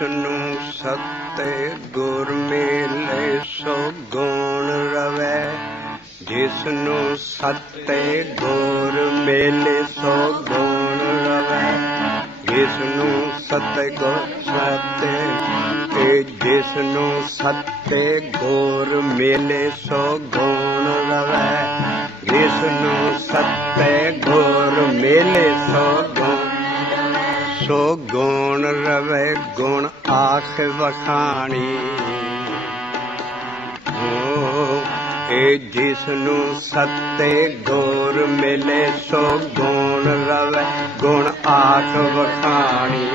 जिसनु सत्य गुर मेले सो गुण रवै। जिसनु सत्य गुर मेले सो गुण रवै। जिसनु सत्य गुर सत्य जिसनु सत्य गुर मेले सो गुण रवै। जिसनु सत्य गुर मेले सो गुण रवै। गुण आख वखाणी जिसनु सत्य गुर मिले सो गुण रवै। गुण आख वखाणी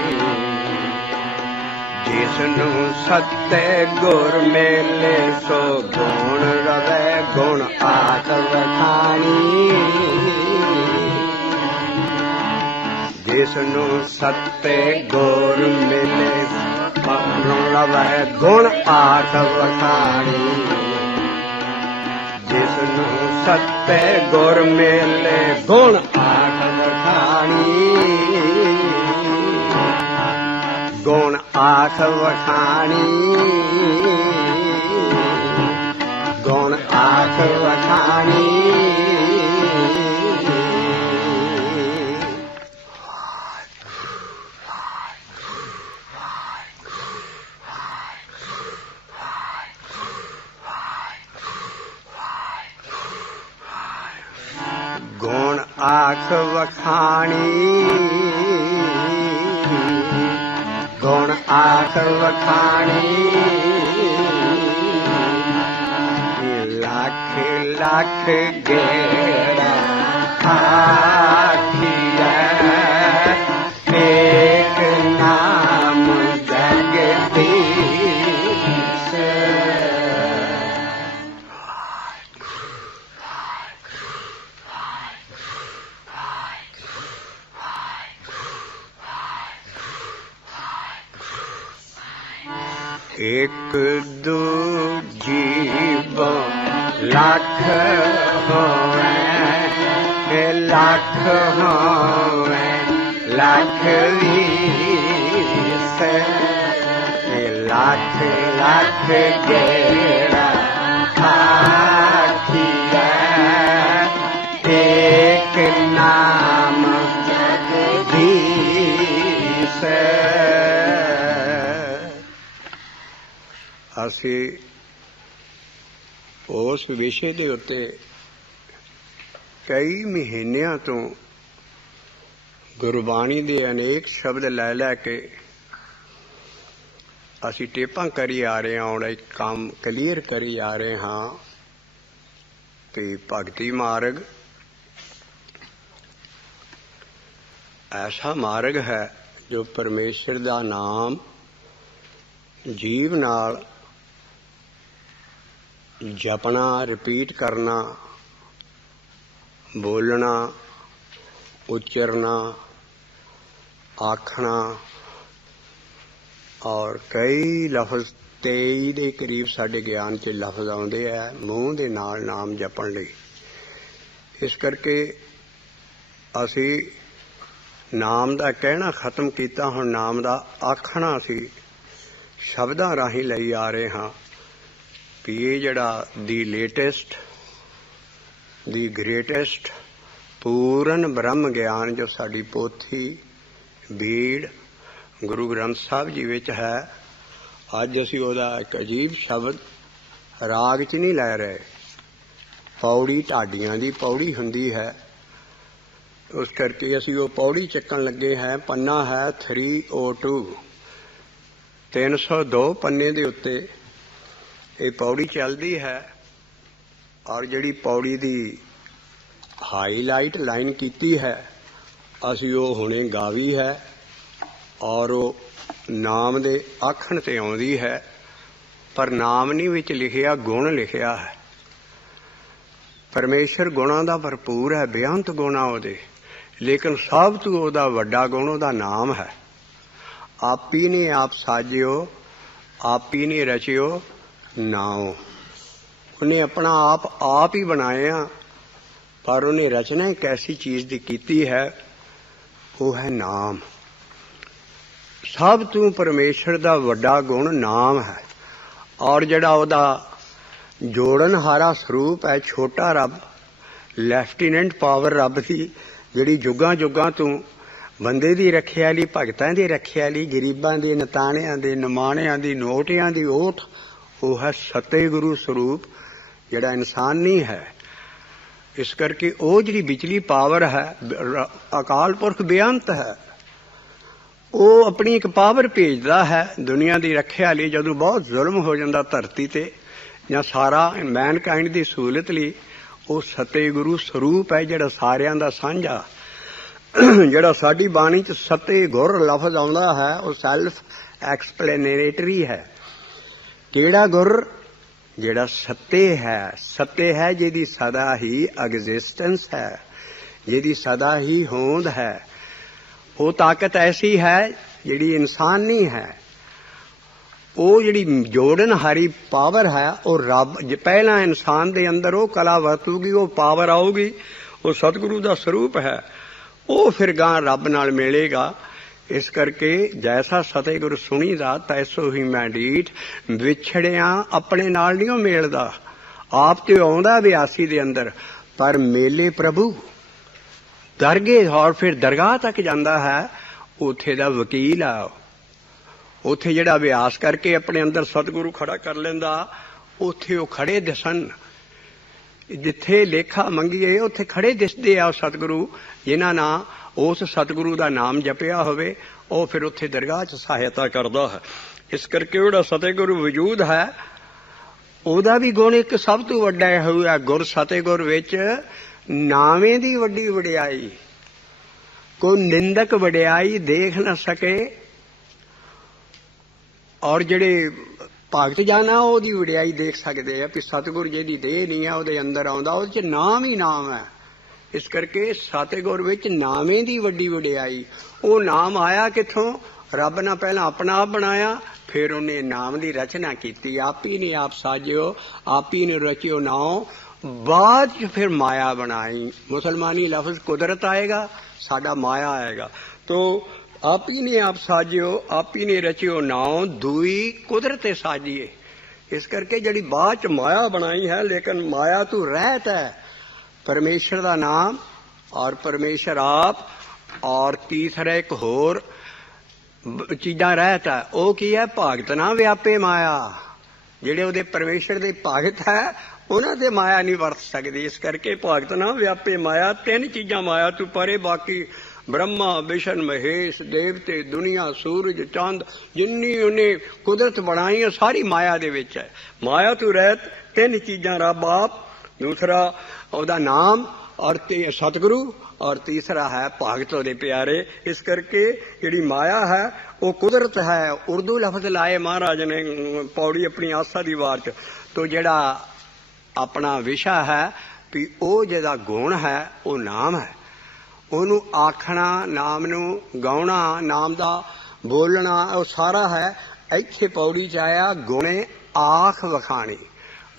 जिसनु सत्य गुर मिले सो गुण रवै। गुण आख वखाणी जिसनु सत्य गुर मिले रवै। गुण आख वखाणी जिसनु सत्य गुर मिले गुण आख वखाणी। गुण आख वखाणी गुण आख वखाणी। गुण आख वखाणी गुण आख वखाणी। लाख लाख गेड़ा आखिया एक नाम जगदीश। एक दो जीव लाख होवे। लाख होवे लाख वीस। लाख लाख गेड़ा आखिया एक नाम जगदीश। ਅਸੀਂ ਉਸ ਵਿਸ਼ੇ ਦੇ ਉੱਤੇ ਕਈ ਮਹੀਨਿਆਂ ਤੋਂ ਗੁਰਬਾਣੀ ਦੇ ਅਨੇਕ ਸ਼ਬਦ ਲੈ ਲੈ ਕੇ ਅਸੀਂ ਟੇਪਾਂ ਕਰੀ ਆ ਰਹੇ ਹਾਂ। ਹੁਣ ਇੱਕ ਕੰਮ ਕਲੀਅਰ ਕਰੀ ਆ ਰਹੇ ਹਾਂ ਕਿ ਭਗਤੀ ਮਾਰਗ ਐਸਾ ਮਾਰਗ ਹੈ ਜੋ ਪਰਮੇਸ਼ਰ ਦਾ ਨਾਮ ਜੀਵ ਨਾਲ जपना, रिपीट करना, बोलना, उच्चरना, आखना और कई लफज 23 ਦੇ करीब साढ़े ज्ञान 'ਚ लफज आउंदे है मूँह ਦੇ ਨਾਲ नाम जपण ਲਈ। इस करके ਅਸੀਂ नाम ਦਾ ਕਹਿਣਾ ਖਤਮ ਕੀਤਾ। ਹੁਣ नाम ਦਾ ਆਖਣਾ ਅਸੀਂ ਸ਼ਬਦਾਂ ਰਾਹੀਂ ਲਈ ਆ ਰਹੇ ਹਾਂ ਵੀ ਇਹ ਜਿਹੜਾ ਦੀ ਲੇਟੈਸਟ ਦੀ ਗ੍ਰੇਟੈਸਟ ਪੂਰਨ ਬ੍ਰਹਮ ਗਿਆਨ ਜੋ ਸਾਡੀ ਪੋਥੀ ਬੀੜ ਗੁਰੂ ਗ੍ਰੰਥ ਸਾਹਿਬ ਜੀ ਵਿੱਚ ਹੈ। ਅੱਜ ਅਸੀਂ ਉਹਦਾ ਇੱਕ ਅਜੀਬ ਸ਼ਬਦ ਰਾਗ 'ਚ ਨਹੀਂ ਲੈ ਰਹੇ। ਪੌੜੀ ਢਾਡੀਆਂ ਦੀ ਪੌੜੀ ਹੁੰਦੀ ਹੈ। ਉਸ ਕਰਕੇ ਅਸੀਂ ਉਹ ਪੌੜੀ ਚੱਕਣ ਲੱਗੇ ਹੈ। ਪੰਨਾ ਹੈ 302 302 ਪੰਨੇ ਦੇ ਉੱਤੇ ਇਹ ਪੌੜੀ ਚੱਲਦੀ ਹੈ। ਔਰ ਜਿਹੜੀ ਪੌੜੀ ਦੀ ਹਾਈਲਾਈਟ ਲਾਈਨ ਕੀਤੀ ਹੈ ਅਸੀਂ ਉਹ ਹੁਣੇ ਗਾਵੀ ਹੈ। ਔਰ ਉਹ ਨਾਮ ਦੇ ਆਖਣ 'ਤੇ ਆਉਂਦੀ ਹੈ। ਪਰ ਨਾਮ ਨਹੀਂ ਵਿੱਚ ਲਿਖਿਆ, ਗੁਣ ਲਿਖਿਆ ਹੈ। ਪਰਮੇਸ਼ਰ ਗੁਣਾਂ ਦਾ ਭਰਪੂਰ ਹੈ, ਬੇਅੰਤ ਗੁਣ ਆ ਉਹਦੇ। ਲੇਕਿਨ ਸਭ ਤੋਂ ਉਹਦਾ ਵੱਡਾ ਗੁਣ ਉਹਦਾ ਨਾਮ ਹੈ। ਆਪੀ ਨੇ ਆਪ ਸਾਜਿਓ, ਆਪੀ ਨੇ ਰਚਿਓ ਨਾਉ। ਉਹਨੇ ਆਪਣਾ ਆਪ ਹੀ ਬਣਾਇਆ। ਪਰ ਉਹਨੇ ਰਚਨਾ ਇੱਕ ਐਸੀ ਚੀਜ਼ ਦੀ ਕੀਤੀ ਹੈ, ਉਹ ਹੈ ਨਾਮ। सब तू परमेश्वर दा वड्डा गुण नाम है। और जिहड़ा ओहदा जोड़न हारा स्वरूप है छोटा रब, लैफ्टिनेंट पावर रब की जिहड़ी जुगां जुगां तू बंदे दी रखिया लई, भगतां दी रखिया लई, गरीबां दी, नताणियां दी, नमाणियां दी, नोटियां दी ओठ, वो है सतगुरु स्वरूप जिहड़ा इंसान नहीं है। इस करके वो जिहड़ी बिचली पावर है, अकाल पुरख बेअंत है, वो अपनी एक पावर भेजदा है दुनिया की रखिया लई। जदों बहुत जुल्म हो जाता धरती ते जां सारा मैनकाइंड की सहूलत लई, वो सतगुरु स्वरूप है जिहड़ा सारियां दा साझा। जिहड़ा साडी बाणी च सतगुर लफज आउंदा है, वो सैल्फ एक्सप्लेनेटरी है। किहड़ा गुर? जिहड़ा सत्य है। सत्य है जिहदी सदा ही एग्जिस्टेंस है, जिहदी सदा ही होंद है। वो ताकत ऐसी है जिहड़ी इंसान नहीं है। वो जिहड़ी जोड़न हारी पावर है, वो रब पहला इंसान दे अंदर वो कला वरतूगी, वो पावर आऊगी, वो सतगुरु दा स्वरूप है। वो फिर गां रब नाल मिलेगा। इस करके जैसा सतगुरु सुनीदा तैसो ही मैं ढीठ, विछड़िया अपने नाल नहीं मिलदा। आप तो आउंदा बियासी दे अंदर, पर मेले प्रभु दरगे और फिर दरगाह तक जाता है, उथे दा वकील आ। उथे जिहड़ा अभ्यास करके अपने अंदर सतगुरु खड़ा कर लेंदा, उथे वो खड़े दिसन। जिथे लेखा मंगीए उथे खड़े दिसदे आ सतगुरु, जिन्हां ना उस सतगुरु दा नाम जपिया होवे, वो फिर उथे दरगाह च सहायता करदा है। इस करके जिहड़ा सतगुरु वजूद है, ओहदा भी गुण एक सब तो वड्डा है। गुर सतगुर विच नावें दी वड्डी वडियाई, कोई निंदक वडियाई देख न सके। और जिहड़े भगत जाना ओहदी वडियाई देख सकते हैं कि सतगुर जिहदी देह नहीं है, ओहदे अंदर आउंदा, ओहदे च नाम ही नाम है। इस करके सतगुर विच नावें दी वड्डी वडियाई। वो नाम आया किथों? रब ने पहला अपना आप बनाया, फिर उन्हें नाम की रचना की। आप ही ने आप साजियो, आप ही ने रचियो नाम, बाद फिर माया बनाई। मुसलमानी लफ्ज कुदरत आएगा, साडा माया आएगा। तो आप ही ने आप साजियो, आप ही ने रचियो नाम, दुई कुदरत साजिए। इस करके जिहड़ी बाद च माया बनाई है, लेकिन माया तू रहत है परमेश्वर का नाम और परमेश्वर आप, और तीसरा एक होर चीज़ां रहत है। वो की है? भगत ना व्यापे माया। जिहड़े उहदे परमेश्वर दे भगत है, उन्हां ते माया नहीं वरत सकदी। इस करके भगत ना व्यापे माया। तीन चीज़ां माया तू परे, बाकी ब्रह्मा विष्णु महेश देवते दुनिया सूरज चंद जिन्नी उन्हें कुदरत बनाई है, सारी माया दे विच है। माया तू रहत तीन चीज़ां, रब आप, दूसरा ओहदा नाम और सतगुरु, और तीसरा है भगत ओहदे प्यारे। इस करके जिहड़ी माया है वो कुदरत है। उर्दू लफ्ज लाए महाराज ने पौड़ी अपनी आसा दी वार च। तो जिहड़ा अपना विशा है भी वो जिहदा गुण है वो नाम है। ਉਹਨੂੰ आखना, नाम ਨੂੰ गाउना, नाम ਦਾ बोलना, वो सारा है। ਇੱਥੇ पौड़ी च आया गुणे आख वखाणी।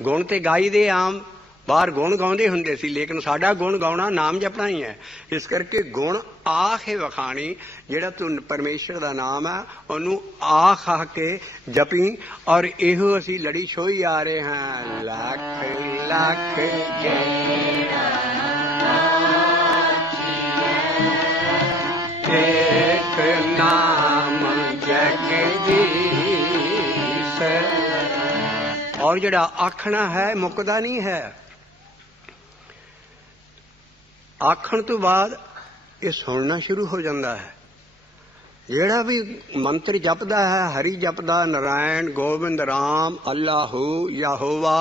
गुण ते गाई दे आम बाहर गुण गाउंदे हुंदे सी, लेकिन साडा गुण गाउना नाम जपना ही है। इस करके गुण आख वखाणी, जिहड़ा तू परमेश्वर दा नाम है ਉਹਨੂੰ आख आख के जपी। और ਇਹੋ ਅਸੀਂ लड़ी छोई आ रहे हैं, लख लख जय एक नाम जगदीश। और जिहड़ा आखना है मुकदा नहीं है। आखण तो बाद ये सुनना शुरू हो जाता है। जिहड़ा भी मंत्र जपदा है, हरि जपदा, नारायण गोविंद राम अल्लाहू याहोवा,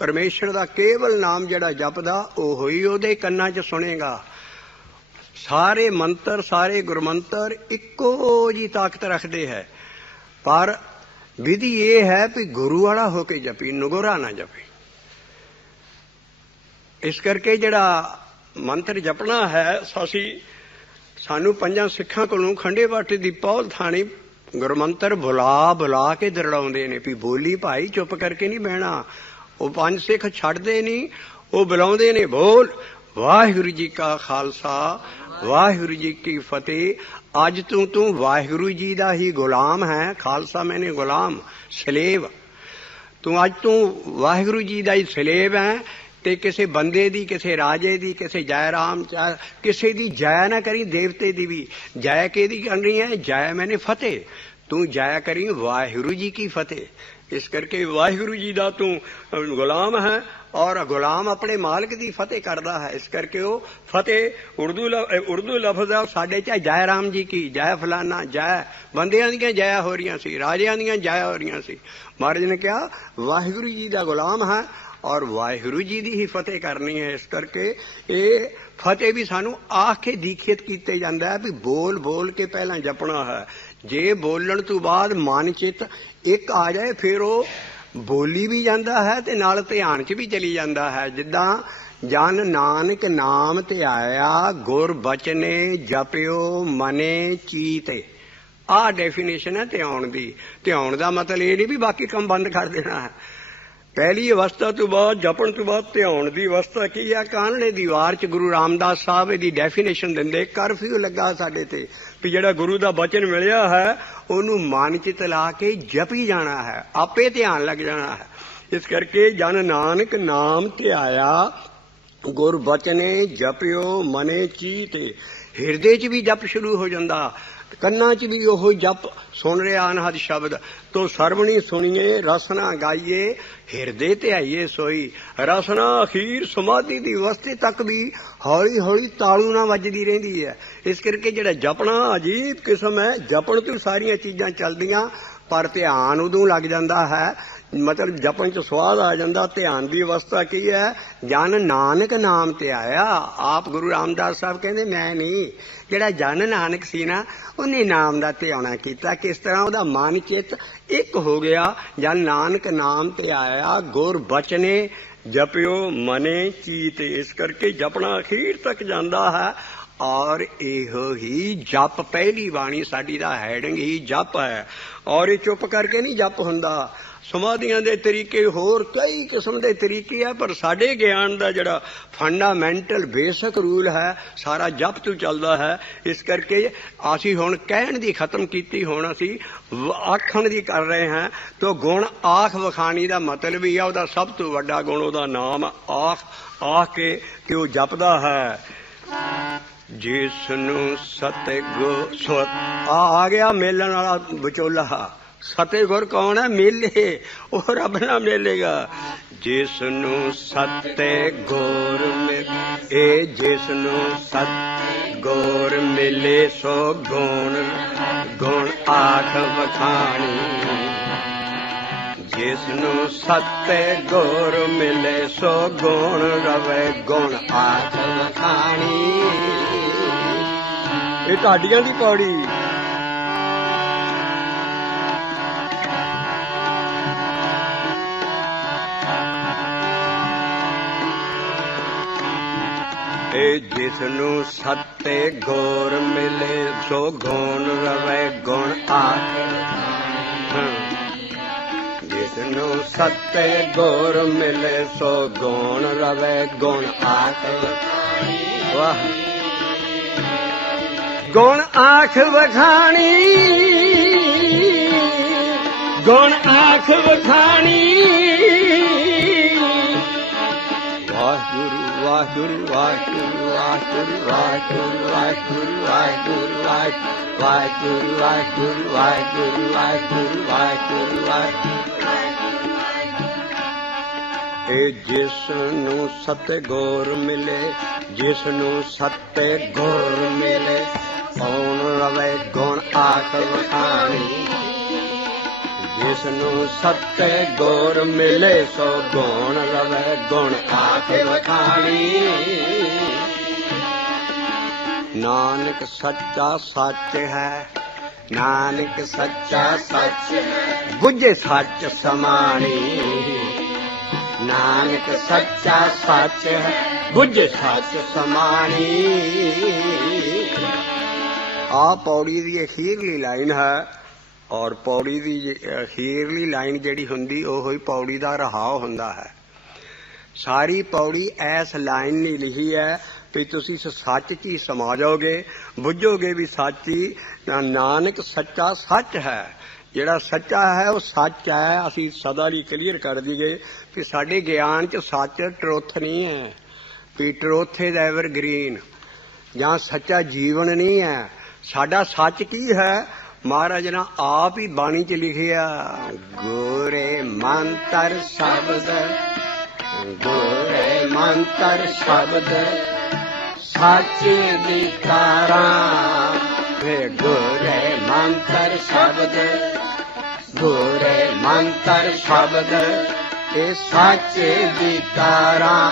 परमेश्वर का केवल नाम जिहड़ा जपदा, ओहो ही ओहदे कन्नां च सुनेगा। सारे मंत्र, सारे गुरमंत्र इक्को जी ताकत रखते हैं, पर विधि ये है भी गुरु वाला होके जपी, नगोरा ना जपी। इस करके जिहड़ा मंत्र जपना है, सानू पंजां सिखां कोलों खंडे बाटे दी पौल थाणी गुरमंत्र बुला बुला के दरड़ाउंदे ने भी बोली भाई चुप करके नहीं बहना। वो पंज सिख छड्डदे नहीं, वो बुलाउंदे ने बोल वाहिगुरू जी का खालसा वाहिगुरू जी की फतेह। ਅੱਜ ਤੂੰ ਵਾਹਿਗੁਰੂ ਜੀ ਦਾ ਹੀ ਗੁਲਾਮ ਹੈ। ਖਾਲਸਾ ਮੈਨੇ ਗੁਲਾਮ ਸਲੇਵ। ਤੂੰ ਅੱਜ ਤੂੰ ਵਾਹਿਗੁਰੂ ਜੀ ਦਾ ਹੀ ਸਲੇਵ ਹੈ ਤੇ ਕਿਸੇ ਬੰਦੇ ਦੀ, ਕਿਸੇ ਰਾਜੇ ਦੀ, ਕਿਸੇ ਜੈ ਰਾਮ ਕਿਸੇ ਦੀ ਜੈ ਨਾ ਕਰੀ। ਦੇਵਤੇ ਦੀ ਵੀ ਜੈ ਕਿਹਦੀ ਕਰਨੀ ਹੈ? ਜੈ ਮੈਨੇ ਫਤਿਹ। ਤੂੰ ਜੈ ਕਰੀ ਵਾਹਿਗੁਰੂ ਜੀ ਕੀ ਫਤਿਹ। ਇਸ ਕਰਕੇ ਵਾਹਿਗੁਰੂ ਜੀ ਦਾ ਤੂੰ ਗੁਲਾਮ ਹੈ ਔਰ ਗੁਲਾਮ ਆਪਣੇ ਮਾਲਕ ਦੀ ਫਤਿਹ ਕਰਦਾ ਹੈ। ਇਸ ਕਰਕੇ ਉਹ ਫਤਿਹ ਉਰਦੂ ਲਫ਼ਜ਼ ਹੈ। ਸਾਡੇ ਚਾਹੇ ਜੈ ਰਾਮ ਜੀ ਕੀ, ਜੈ ਫਲਾਨਾ, ਜੈ ਬੰਦਿਆਂ ਦੀਆਂ ਜੈ ਹੋ ਰਹੀਆਂ ਸੀ, ਰਾਜਿਆਂ ਦੀਆਂ ਜੈ ਹੋ ਰਹੀਆਂ ਸੀ। ਮਹਾਰਾਜ ਨੇ ਕਿਹਾ ਵਾਹਿਗੁਰੂ ਜੀ ਦਾ ਗੁਲਾਮ ਹੈ ਔਰ ਵਾਹਿਗੁਰੂ ਜੀ ਦੀ ਹੀ ਫਤਿਹ ਕਰਨੀ ਹੈ। ਇਸ ਕਰਕੇ ਇਹ ਫਤਿਹ ਵੀ ਸਾਨੂੰ ਆਖ ਕੇ ਦੀਖਿਤ ਕੀਤੇ ਜਾਂਦਾ ਹੈ ਵੀ ਬੋਲ ਬੋਲ ਕੇ ਪਹਿਲਾਂ ਜਪਣਾ ਹੈ। ਜੇ ਬੋਲਣ ਤੋਂ ਬਾਅਦ ਮਨ ਚਿੱਤ ਇੱਕ ਆ ਜਾਏ ਫਿਰ ਉਹ ਬੋਲੀ ਵੀ ਜਾਂਦਾ ਹੈ ਤੇ ਨਾਲ ਧਿਆਨ 'ਚ ਵੀ ਚਲੀ ਜਾਂਦਾ ਹੈ। ਜਿੱਦਾਂ ਜਨ ਨਾਨਕ ਨਾਮ ਧਿਆਇਆ ਗੁਰ ਬਚਨੇ ਜਪਿਓ ਮਨੇ ਚੀਤੇ। ਆਹ ਡੈਫੀਨੇਸ਼ਨ ਹੈ ਧਿਆਉਣ ਦੀ। ਧਿਆਉਣ ਦਾ ਮਤਲਬ ਇਹ ਨਹੀਂ ਵੀ ਬਾਕੀ ਕੰਮ ਬੰਦ ਕਰ ਦੇਣਾ ਹੈ। ਪਹਿਲੀ ਅਵਸਥਾ ਤੋਂ ਬਾਅਦ ਜਪਣ ਤੋਂ ਬਾਅਦ ਧਿਆਉਣ ਦੀ ਅਵਸਥਾ ਕੀ ਹੈ? ਕਾਨੜੇ ਦੀ ਵਾਰ 'ਚ ਗੁਰੂ ਰਾਮਦਾਸ ਸਾਹਿਬ ਇਹਦੀ ਡੈਫੀਨੇਸ਼ਨ ਦਿੰਦੇ। ਕਰਫਿਊ ਲੱਗਾ ਸਾਡੇ ਤੇ ਵੀ ਜਿਹੜਾ ਗੁਰੂ ਦਾ ਬਚਨ ਮਿਲਿਆ ਹੈ ਉਹਨੂੰ ਮਨ 'ਚ ਤਲਾ ਕੇ ਜਪੀ ਜਾਣਾ ਹੈ, ਆਪੇ ਧਿਆਨ ਲੱਗ ਜਾਣਾ ਹੈ। ਇਸ ਕਰਕੇ ਜਨ ਨਾਨਕ ਨਾਮ ਧਿਆਇਆ ਗੁਰ ਬਚਨੇ ਜਪਿਓ ਮਨੇ ਚੀਤੇ। ਹਿਰਦੇ 'ਚ ਵੀ ਜਪ ਸ਼ੁਰੂ ਹੋ ਜਾਂਦਾ, ਕੰਨਾਂ 'ਚ ਵੀ ਉਹ ਜਪ ਸੁਣ ਰਿਹਾ ਅਨਹਦ ਸ਼ਬਦ। ਤੋ ਸਰਵਣੀ ਸੁਣੀਏ ਰਸਨਾ ਗਾਈਏ ਹਿਰਦੇ ਧਿਆਈਏ ਸੋਈ। ਰਸਨਾ ਅਖੀਰ ਸਮਾਧੀ ਦੀ ਅਵਸਥੇ ਤੱਕ ਵੀ ਹੌਲੀ ਹੌਲੀ ਤਾਲੂ ਨਾਲ ਵੱਜਦੀ ਰਹਿੰਦੀ ਹੈ। ਇਸ ਕਰਕੇ ਜਿਹੜਾ ਜਪਣਾ ਅਜੀਬ ਕਿਸਮ ਹੈ। ਜਪਣ ਤੋਂ ਸਾਰੀਆਂ ਚੀਜ਼ਾਂ ਚੱਲਦੀਆਂ ਪਰ ਧਿਆਨ ਉਦੋਂ ਲੱਗ ਜਾਂਦਾ ਹੈ, ਮਤਲਬ ਜਪਣ 'ਚ ਸਵਾਦ ਆ ਜਾਂਦਾ। ਧਿਆਨ ਦੀ ਅਵਸਥਾ ਕੀ ਹੈ? ਜਨ ਨਾਨਕ ਨਾਮ ਧਿਆਇਆ। ਆਪ ਗੁਰੂ ਰਾਮਦਾਸ ਸਾਹਿਬ ਕਹਿੰਦੇ ਮੈਂ ਨਹੀਂ, ਜਿਹੜਾ ਜਨ ਨਾਨਕ ਸੀ ਨਾ ਉਹਨੇ ਨਾਮ ਦਾ ਧਿਆਉਣਾ ਕੀਤਾ। ਕਿਸ ਤਰ੍ਹਾਂ? ਉਹਦਾ ਮਨ ਚਿੱਤ ਇੱਕ ਹੋ ਗਿਆ। ਜਨ ਨਾਨਕ ਨਾਮ ਧਿਆਇਆ ਗੁਰ ਬਚਨੇ ਜਪਿਓ ਮਨੇ ਚੀਤੇ। ਇਸ ਕਰਕੇ ਜਪਣਾ ਅਖੀਰ ਤੱਕ ਜਾਂਦਾ ਹੈ ਔਰ ਇਹੋ ਹੀ ਜਪ ਪਹਿਲੀ ਬਾਣੀ ਸਾਡੀ ਦਾ ਹੈਡਿੰਗ ਹੀ ਜਪ ਹੈ। ਔਰ ਇਹ ਚੁੱਪ ਕਰਕੇ ਨਹੀਂ ਜਪ ਹੁੰਦਾ। ਸਮਾਧੀਆਂ ਦੇ ਤਰੀਕੇ ਹੋਰ ਕਈ ਕਿਸਮ ਦੇ ਤਰੀਕੇ ਆ ਪਰ ਸਾਡੇ ਗਿਆਨ ਦਾ ਜਿਹੜਾ ਫੰਡਾਮੈਂਟਲ ਬੇਸਿਕ ਰੂਲ ਹੈ ਸਾਰਾ ਜਪ ਤੋਂ ਚੱਲਦਾ ਹੈ। ਇਸ ਕਰਕੇ ਅਸੀਂ ਹੁਣ ਕਹਿਣ ਦੀ ਖਤਮ ਕੀਤੀ, ਹੁਣ ਅਸੀਂ ਆਖਣ ਦੀ ਕਰ ਰਹੇ ਹਾਂ। ਤੋ ਗੁਣ ਆਖ ਵਿਖਾਣੀ ਦਾ ਮਤਲਬ ਹੀ ਆ ਉਹਦਾ ਸਭ ਤੋਂ ਵੱਡਾ ਗੁਣ ਉਹਦਾ ਨਾਮ ਆਖ ਕੇ ਕਿ ਉਹ ਜਪਦਾ ਹੈ। ਜਿਸ ਨੂੰ ਸਤਿਗੁਰ ਆ ਗਿਆ ਮੇਲਣ ਵਾਲਾ ਵਿਚੋਲਾ। ਸਤਿਗੁਰ ਕੌਣ ਹੈ? ਮੇਲੇ। ਉਹ ਰੱਬ ਨਾਲ ਮੇਲੇਗਾ। ਜਿਸ ਨੂੰ ਸਤਿਗੁਰ ਮਿਲੇ, ਇਹ ਜਿਸ ਨੂੰ ਸਤਿਗੁਰ ਮਿਲੇ ਸੋ ਗੁਣ ਆਖ ਵਖਾਣੀ। ਜਿਸ ਨੂੰ ਸਤਿਗੁਰ ਮਿਲੇ ਸੋ ਗੁਣ ਰਵੇ ਗੁਣ ਆਖ ਵਖਾਣੀ। ਇਹ ਢਾਡੀਆਂ ਦੀ ਪੌੜੀ। ਜਿਸ ਨੂੰ ਸਤਿਗੁਰ ਮਿਲੇ ਸੋ ਗੁਣ ਰਵੇ ਗੁਣ ਆਖ। ਜਿਸ ਨੂੰ ਸਤਿਗੁਰ ਮਿਲੇ ਸੋ ਗੁਣ ਰਵੇ ਗੁਣ ਆਖ। ਵਾਹ! ਗੁਣ ਆਖ ਵਖਾਣੀ, ਗੁਣ ਆਖ ਵਖਾਣੀ। ਵਾਹਿਗੁਰੂ ਵਾਹਿਗੁਰੂ ਵਾਹਿਗੁਰੂ ਵਾਹਿਗੁਰੂ ਵਾਹਿਗੁਰੂ ਵਾਹਿਗੁਰੂ ਵਾਹਿਗੁਰੂ ਵਾਹਿਗੁਰੂ ਵਾਹਿਗੁਰੂ ਵਾਹਿਗੁਰੂ ਵਾਹਿਗੁਰੂ ਵਾਹਿਗੁਰੂ। ਇਹ ਜਿਸ ਨੂੰ ਸਤਿਗੁਰ ਮਿਲੇ, ਜਿਸ ਨੂੰ ਸਤਿਗੁਰ ਮਿਲੇ ਕੌਣ ਰਵੇ ਗੁਣ ਆਖ ਵਖਾਣੀ। ਜਿਸ ਨੂੰ ਸਤਿਗੁਰ ਮਿਲੇ ਸੋ ਗੁਣ ਰਵੇ ਗੁਣ ਆਖ ਵਖਾਣੀ। ਨਾਨਕ ਸੱਚਾ ਸੱਚ ਹੈ, ਨਾਨਕ ਸੱਚਾ ਸੱਚ ਹੈ, ਬੁੱਝੇ ਸੱਚ ਸਮਾਣੀ। ਨਾਨਕ ਸੱਚਾ ਸੱਚ ਹੈ, ਬੁੱਝੇ ਸੱਚ ਸਮਾਣੀ। ਆ ਪੌੜੀ ਦੀ ਅਖੀਰਲੀ ਲਾਈਨ ਹੈ ਔਰ ਪੌੜੀ ਦੀ ਅਖੀਰਲੀ ਲਾਈਨ ਜਿਹੜੀ ਹੁੰਦੀ ਉਹ ਹੀ ਪੌੜੀ ਦਾ ਰਹਾਉ ਹੁੰਦਾ ਹੈ। ਸਾਰੀ ਪੌੜੀ ਇਸ ਲਾਈਨ ਨੇ ਲਿਖੀ ਹੈ ਵੀ ਤੁਸੀਂ ਇਸ ਸੱਚ 'ਚ ਹੀ ਸਮਾ ਜਾਓਗੇ, ਬੁੱਝੋਗੇ ਵੀ ਸੱਚ ਹੀ ਨਾਨਕ ਸੱਚਾ ਸੱਚ ਹੈ। ਜਿਹੜਾ ਸੱਚਾ ਹੈ ਉਹ ਸੱਚ ਹੈ। ਅਸੀਂ ਸਦਾ ਲਈ ਕਲੀਅਰ ਕਰ ਦਈਏ ਕਿ ਸਾਡੇ ਗਿਆਨ 'ਚ ਸੱਚ ਟਰੁੱਥ ਨਹੀਂ ਹੈ, ਵੀ ਟਰੁੱਥ ਇਜ਼ ਐਵਰਗ੍ਰੀਨ, ਜਾਂ ਸੱਚਾ ਜੀਵਨ ਨਹੀਂ ਹੈ। ਸਾਡਾ ਸੱਚ ਕੀ ਹੈ? ਮਹਾਰਾਜ ਨੇ ਆਪ ਹੀ ਬਾਣੀ 'ਚ ਲਿਖਿਆ, ਗੋਰੇ ਮੰਤਰ ਸ਼ਬਦ, ਗੋਰੇ ਮੰਤਰ ਸ਼ਬਦ ਸੱਚ ਦੀ ਤਾਰਾਂ, ਵੇ ਗੋਰੇ ਮੰਤਰ ਸ਼ਬਦ, ਗੋਰੇ ਮੰਤਰ ਸ਼ਬਦ ਇਹ ਸੱਚ ਦੀ ਤਾਰਾਂ।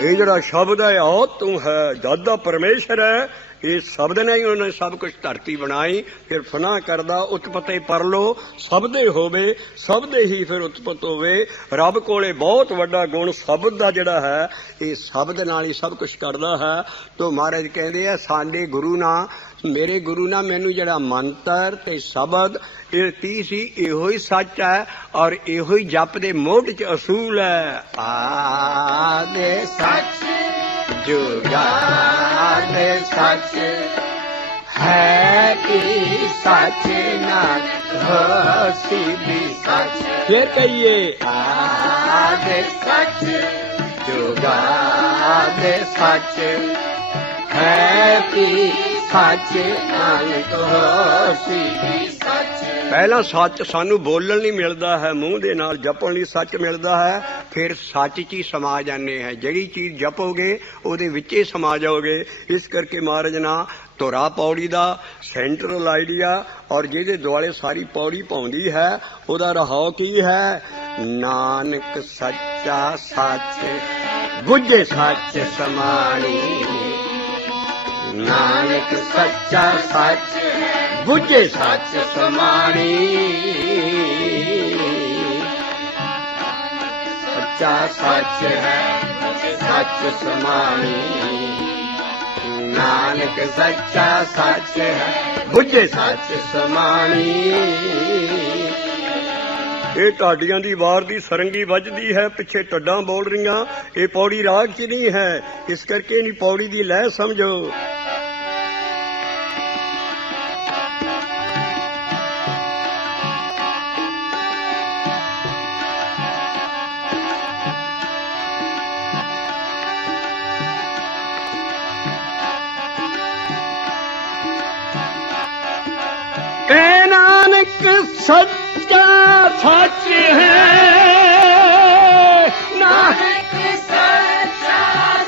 ਇਹ ਜਿਹੜਾ ਸ਼ਬਦ ਹੈ ਉਹ ਤੂੰ ਹੈ, ਦਾਦਾ ਪਰਮੇਸ਼ਰ ਹੈ। ਇਹ ਸ਼ਬਦ ਨੇ ਹੀ ਉਹਨੇ ਸਭ ਕੁਝ ਧਰਤੀ ਬਣਾਈ। ਫਿਰ ਫਨਾ ਕਰਦਾ ਉਤਪਤੇ ਪਰਲੋ ਸਭ ਦੇ ਹੋਵੇ, ਸਭ ਦੇ ਹੀ ਫਿਰ ਉਤਪਤ ਹੋਵੇ। ਰੱਬ ਕੋਲੇ ਬਹੁਤ ਵੱਡਾ ਗੁਣ ਸ਼ਬਦ ਦਾ ਜਿਹੜਾ ਹੈ, ਇਹ ਸ਼ਬਦ ਨਾਲ ਹੀ ਸਭ ਕੁਝ ਕਰਦਾ ਹੈ। ਤੋ ਮਹਾਰਾਜ ਕਹਿੰਦੇ ਆ ਸਾਡੇ ਗੁਰੂ ਨਾਲ, ਮੇਰੇ ਗੁਰੂ ਨਾਲ ਮੈਨੂੰ ਜਿਹੜਾ ਮੰਤਰ ਤੇ ਸ਼ਬਦ ਇਹ 30 ਸੀ, ਇਹੋ ਹੀ ਸੱਚ ਹੈ ਔਰ ਇਹੋ ਹੀ ਜਪ ਦੇ ਮੋਢ 'ਚ ਅਸੂਲ ਹੈ। ਆਦੇ ਸੱਚ जुगाद सच है कि सच न होसी भी सच। फिर कहिए आद सच जुगाद सच है कि सच न होसी भी सच। ਪਹਿਲਾਂ ਸੱਚ ਸਾਨੂੰ ਬੋਲਣ ਲਈ ਮਿਲਦਾ ਹੈ, ਮੂੰਹ ਦੇ ਨਾਲ ਜਪਣ ਲਈ ਸੱਚ ਮਿਲਦਾ ਹੈ, ਫਿਰ ਸੱਚ 'ਚ ਹੀ ਸਮਾ ਜਾਂਦੇ ਹੈ। ਜਿਹੜੀ ਚੀਜ਼ ਜਪੋਗੇ ਉਹਦੇ ਵਿੱਚ ਹੀ ਸਮਾ ਜਾਓਗੇ। ਇਸ ਕਰਕੇ ਮਹਾਰਾਜ ਨਾ ਧੁਰਾ ਪੌੜੀ ਦਾ ਸੈਂਟਰਲ ਆਈਡੀਆ ਔਰ ਜਿਹਦੇ ਦੁਆਲੇ ਸਾਰੀ ਪੌੜੀ ਪਾਉਂਦੀ ਹੈ ਉਹਦਾ ਰਹਾਉ ਕੀ ਹੈ? ਨਾਨਕ ਸੱਚਾ ਸੱਚ ਬੁੱਝੇ ਸੱਚ ਸਮਾਣੀ, ਨਾਨਕ ਸੱਚਾ ਸੱਚ ਬੁੱਝੇ ਸੱਚ ਸਮਾਣੀ। ਸੱਚਾ ਸੱਚ ਹੈ ਸੱਚ ਸਮਾਣੀ, ਨਾਨਕ ਸੱਚਾ ਸੱਚ ਹੈ ਬੁੱਝੇ ਸੱਚ ਸਮਾਣੀ। ਇਹ ਢਾਡੀਆਂ ਦੀ ਵਾਰ ਦੀ ਸਰੰਗੀ ਵੱਜਦੀ ਹੈ, ਪਿੱਛੇ ਢੱਡਾਂ ਬੋਲ ਰਹੀਆਂ। ਇਹ ਪੌੜੀ ਰਾਗ 'ਚ ਨਹੀਂ ਹੈ, ਇਸ ਕਰਕੇ ਨਹੀਂ ਪੌੜੀ ਦੀ ਲਹਿ ਸਮਝੋ। नानक सच्चा सच है, नानक सच्चा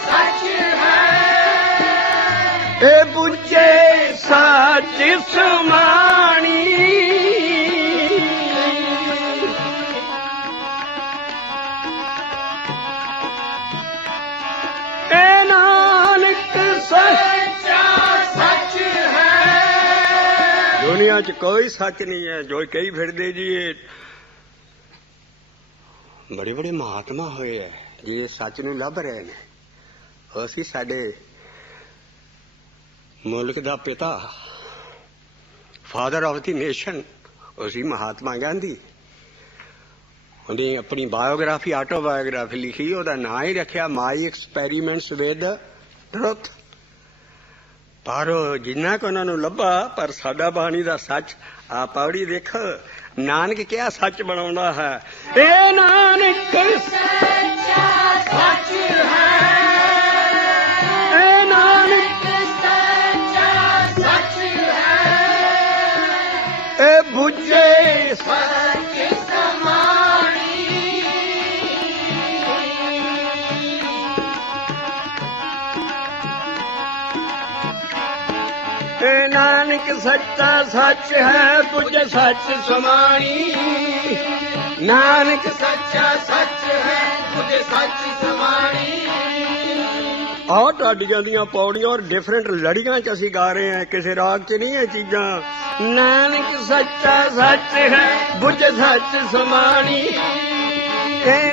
सच है, ए बुझे सच समाणी। ए नानक सच्चा सच है। दुनिया च कोई सच नहीं है। जो कई फिरदे जी बड़े बड़े महात्मा होए है जी सच नूं लभ रहे ने। असीं साडे मुल्क दा पिता फादर ऑफ द नेशन असीं महात्मा गांधी, उन्हें अपनी बायोग्राफी ऑटोबायोग्राफी लिखी, उहदा नाम ही रखिया माई एक्सपेरीमेंट्स विद ट्रुथ। पर जिन्ना को उन्होंने लभा, पर साडा बाणी दा सच आ पौड़ी देखो। नानक क्या सच बनाउंदा है? ए नानक सच्चा सच है, ए नानक सच्चा सच है, ए बुझे सच समाणी। नानक सच्चा सच है बुझे सच समाणी, नानक सच्चा सच है बुझे सच समाणी। और ढाडियां दियां पौड़ियां और डिफरेंट लड़ियां च असीं गा रहे हैं, किसी राग च नहीं है चीजां। नानक सच्चा सच है बुझे सच समाणी,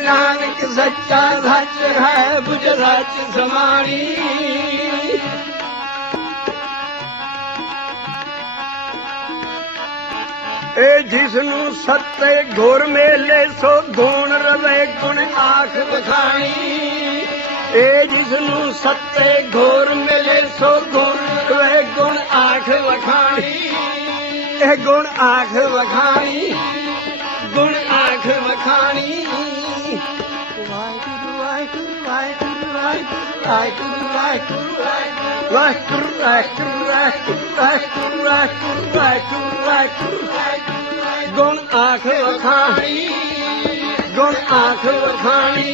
नानक सच्चा सच है बुझे सच समाणी। ए जिसनू सत्ते घोर मेले सो गुण रवे गुण आख बखानी, ए जिसनू सत्ते घोर मिले सो गुण वे गुण आख वखाणी ए गुण आख वखाणी गुण आख वखाणी वाहिगुरु वाहिगुरु वाहिगुरु वाहिगुरु वाहिगुरु वाहिगुरु वाहिगुरु वाहिगुरु वाहिगुरु वाहिगुरु गुण आख वखाणी गुण आख वखाणी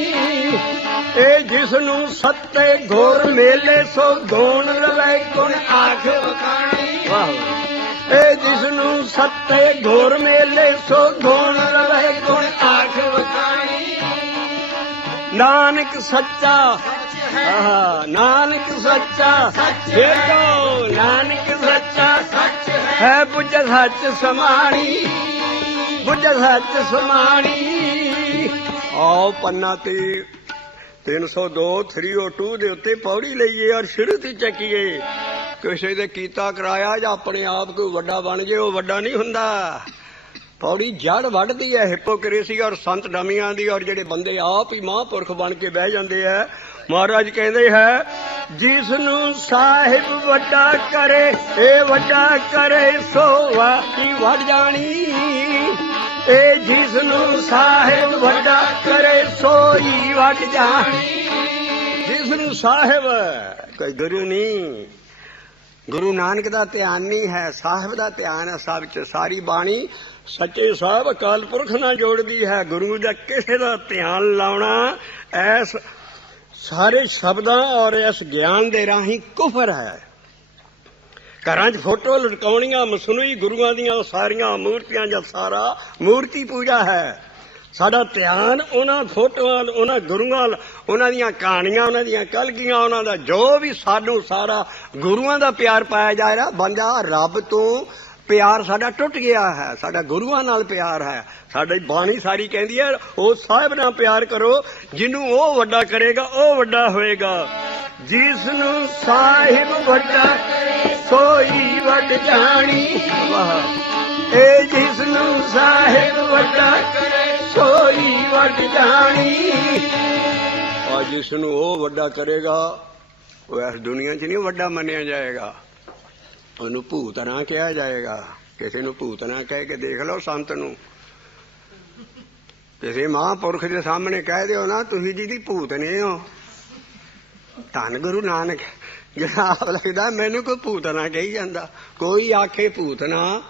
ए जिसनू सत्ते घोर मेले सो गुण रवै गुण आख वखाणी ए जिसनू सत्ते घोर मेले सो गुण रवै गुण आख वखाणी नानक सच्चा नानक सच्चा देखो नानक सच्चा है बुझ सच समाणी बुझ सच समाणी आओ पन्ना 302 302 ਦੇ ਉੱਤੇ ਪੌੜੀ ਲਈਏ ਔਰ ਸ਼ੁਰੂ ਤੋਂ ਚੱਕੀਏ ਕਿਸੇ ਦੇ ਕੀਤਾ ਕਰਾਇਆ ਜਾਂ ਆਪਣੇ ਆਪ ਕੋਈ ਵੱਡਾ ਬਣ ਜੇ ਉਹ ਵੱਡਾ ਨਹੀਂ ਹੁੰਦਾ ਪੌੜੀ ਜੜ ਵੱਢਦੀ ਹੈ ਹਿਪੋਕ੍ਰੇਸੀ ਔਰ ਸੰਤ ਡਮੀਆਂ ਦੀ ਔਰ ਜਿਹੜੇ ਬੰਦੇ ਆਪ ਹੀ ਮਹਾਂਪੁਰਖ ਬਣ ਕੇ ਬਹਿ ਜਾਂਦੇ ਆ ਮਹਾਰਾਜ ਕਹਿੰਦੇ ਹੈ ਜਿਸ ਨੂੰ ਸਾਹਿਬ ਵੱਡਾ ਕਰੇ ਇਹ ਵੱਡਾ ਕਰੇ ਸੋ ਵਾਹੀ ਵੱਢ ਜਾਣੀ ਇਹ ਜਿਸ ਨੂੰ ਸਾਹਿਬ ਵੱਡਾ ਕਰੇ ਸੋਈ ਵੱਢ ਜਾਣੀ ਜਿਸ ਨੂੰ ਸਾਹਿਬ ਕੋਈ ਗੁਰੂ ਨਹੀਂ ਗੁਰੂ ਨਾਨਕ ਦਾ ਧਿਆਨ ਨਹੀਂ ਹੈ ਸਾਹਿਬ ਦਾ ਧਿਆਨ ਹੈ ਸਭ ਚ ਸਾਰੀ ਬਾਣੀ ਸੱਚੇ ਸਾਹਿਬ ਅਕਾਲ ਪੁਰਖ ਨਾਲ ਜੋੜਦੀ ਹੈ ਗੁਰੂ ਦਾ ਕਿਸੇ ਦਾ ਧਿਆਨ ਲਾਉਣਾ ਐਸ ਸਾਰੇ ਸ਼ਬਦਾਂ ਔਰ ਇਸ ਗਿਆਨ ਦੇ ਰਾਹੀਂ ਕੁਫਰ ਹੈ ਘਰਾਂ 'ਚ ਫੋਟੋ ਲਟਕਾਉਣੀਆਂ ਮਸਨੂਈ ਗੁਰੂਆਂ ਦੀਆਂ ਸਾਰੀਆਂ ਮੂਰਤੀਆਂ ਜਾਂ ਸਾਰਾ ਮੂਰਤੀ ਪੂਜਾ ਹੈ ਸਾਡਾ ਧਿਆਨ ਉਹਨਾਂ ਫੋਟੋਆਂ ਉਹਨਾਂ ਗੁਰੂਆਂ ਉਹਨਾਂ ਦੀਆਂ ਕਹਾਣੀਆਂ ਉਹਨਾਂ ਦੀਆਂ ਕਲਗੀਆਂ ਉਹਨਾਂ ਦਾ ਜੋ ਵੀ ਸਾਨੂੰ ਸਾਰਾ ਗੁਰੂਆਂ ਦਾ ਪਿਆਰ ਪਾਇਆ ਜਾ ਰਿਹਾ ਬੰਦਾ ਰੱਬ ਤੋਂ ਪਿਆਰ ਸਾਡਾ ਟੁੱਟ ਗਿਆ ਹੈ ਸਾਡਾ ਗੁਰੂਆਂ ਨਾਲ ਪਿਆਰ ਹੈ ਸਾਡੀ ਬਾਣੀ ਸਾਰੀ ਕਹਿੰਦੀ ਹੈ ਉਹ ਸਾਹਿਬ ਨਾਲ ਪਿਆਰ ਕਰੋ ਜਿਹਨੂੰ ਉਹ ਵੱਡਾ ਕਰੇਗਾ ਉਹ ਵੱਡਾ ਹੋਏਗਾ ਜਿਸ ਨੂੰ ਸਾਹਿਬ ਵੱਡਾ ਸੋਈ ਵੱਡ ਜਾਣੀ ਵਾਹ ਇਹ ਜਿਸ ਨੂੰ ਸਾਹਿਬ ਵੱਡਾ ਸੋਈ ਵੱਡ ਜਾਣੀ ਔਰ ਜਿਸ ਨੂੰ ਉਹ ਵੱਡਾ ਕਰੇਗਾ ਉਹ ਇਸ ਦੁਨੀਆ 'ਚ ਨਹੀਂ ਵੱਡਾ ਮੰਨਿਆ ਜਾਏਗਾ ਉਹਨੂੰ ਭੂਤਨਾ ਕਿਹਾ ਜਾਏਗਾ ਕਿਸੇ ਨੂੰ ਭੂਤਨਾ ਕਹਿ ਕੇ ਦੇਖ ਲਓ ਸੰਤ ਨੂੰ ਕਿਸੇ ਮਹਾਂਪੁਰਖ ਦੇ ਸਾਹਮਣੇ ਕਹਿ ਦਿਓ ਨਾ ਤੁਸੀਂ ਜਿਹਦੀ ਭੂਤਨੇ ਹੋ ਧੰਨ ਗੁਰੂ ਨਾਨਕ ਜਿਹੜਾ ਆਪ ਲੱਗਦਾ ਮੈਨੂੰ ਕੋਈ ਭੂਤਨਾ ਕਹੀ ਜਾਂਦਾ ਕੋਈ ਆਖੇ ਭੂਤਨਾ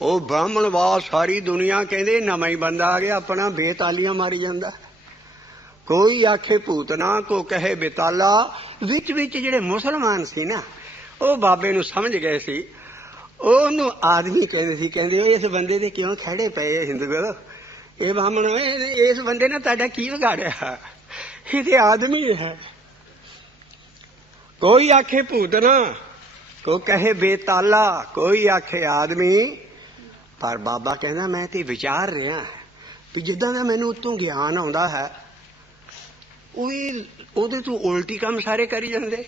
ਉਹ ਬ੍ਰਾਹਮਣਵਾਦ ਸਾਰੀ ਦੁਨੀਆ ਕਹਿੰਦੇ ਨਵਾਂ ਹੀ ਬੰਦਾ ਆ ਗਿਆ ਆਪਣਾ ਬੇਤਾਲੀਆਂ ਮਾਰੀ ਜਾਂਦਾ ਕੋਈ ਆਖੇ ਭੂਤਨਾ ਕੋ ਕਹੇ ਬੇਤਾਲਾ ਵਿੱਚ ਜਿਹੜੇ ਮੁਸਲਮਾਨ ਸੀ ਨਾ ਉਹ ਬਾਬੇ ਨੂੰ ਸਮਝ ਗਏ ਸੀ ਉਹਨੂੰ ਆਦਮੀ ਕਹਿੰਦੇ ਸੀ ਕਹਿੰਦੇ ਇਸ ਬੰਦੇ ਦੇ ਕਿਉਂ ਖੜੇ ਪਏ ਹਿੰਦੂ ਇਹ ਬਾਹਮਣ ਇਸ ਬੰਦੇ ਨੇ ਤੁਹਾਡਾ ਕੀ ਵਿਗਾੜਿਆ ਇਹ ਤੇ ਆਦਮੀ ਹੈ ਕੋਈ ਆਖੇ ਭੂਤਨਾ ਕੋ ਕਹੇ ਬੇਤਾਲਾ ਕੋਈ ਆਖੇ ਆਦਮੀ ਪਰ ਬਾਬਾ ਕਹਿੰਦਾ ਮੈਂ ਤੇ ਵਿਚਾਰ ਰਿਹਾ ਵੀ ਜਿੱਦਾਂ ਦਾ ਮੈਨੂੰ ਉਤੋਂ ਗਿਆਨ ਆਉਂਦਾ ਹੈ ਉਹਦੇ ਤੋਂ ਉਲਟੀ ਕੰਮ ਸਾਰੇ ਕਰੀ ਜਾਂਦੇ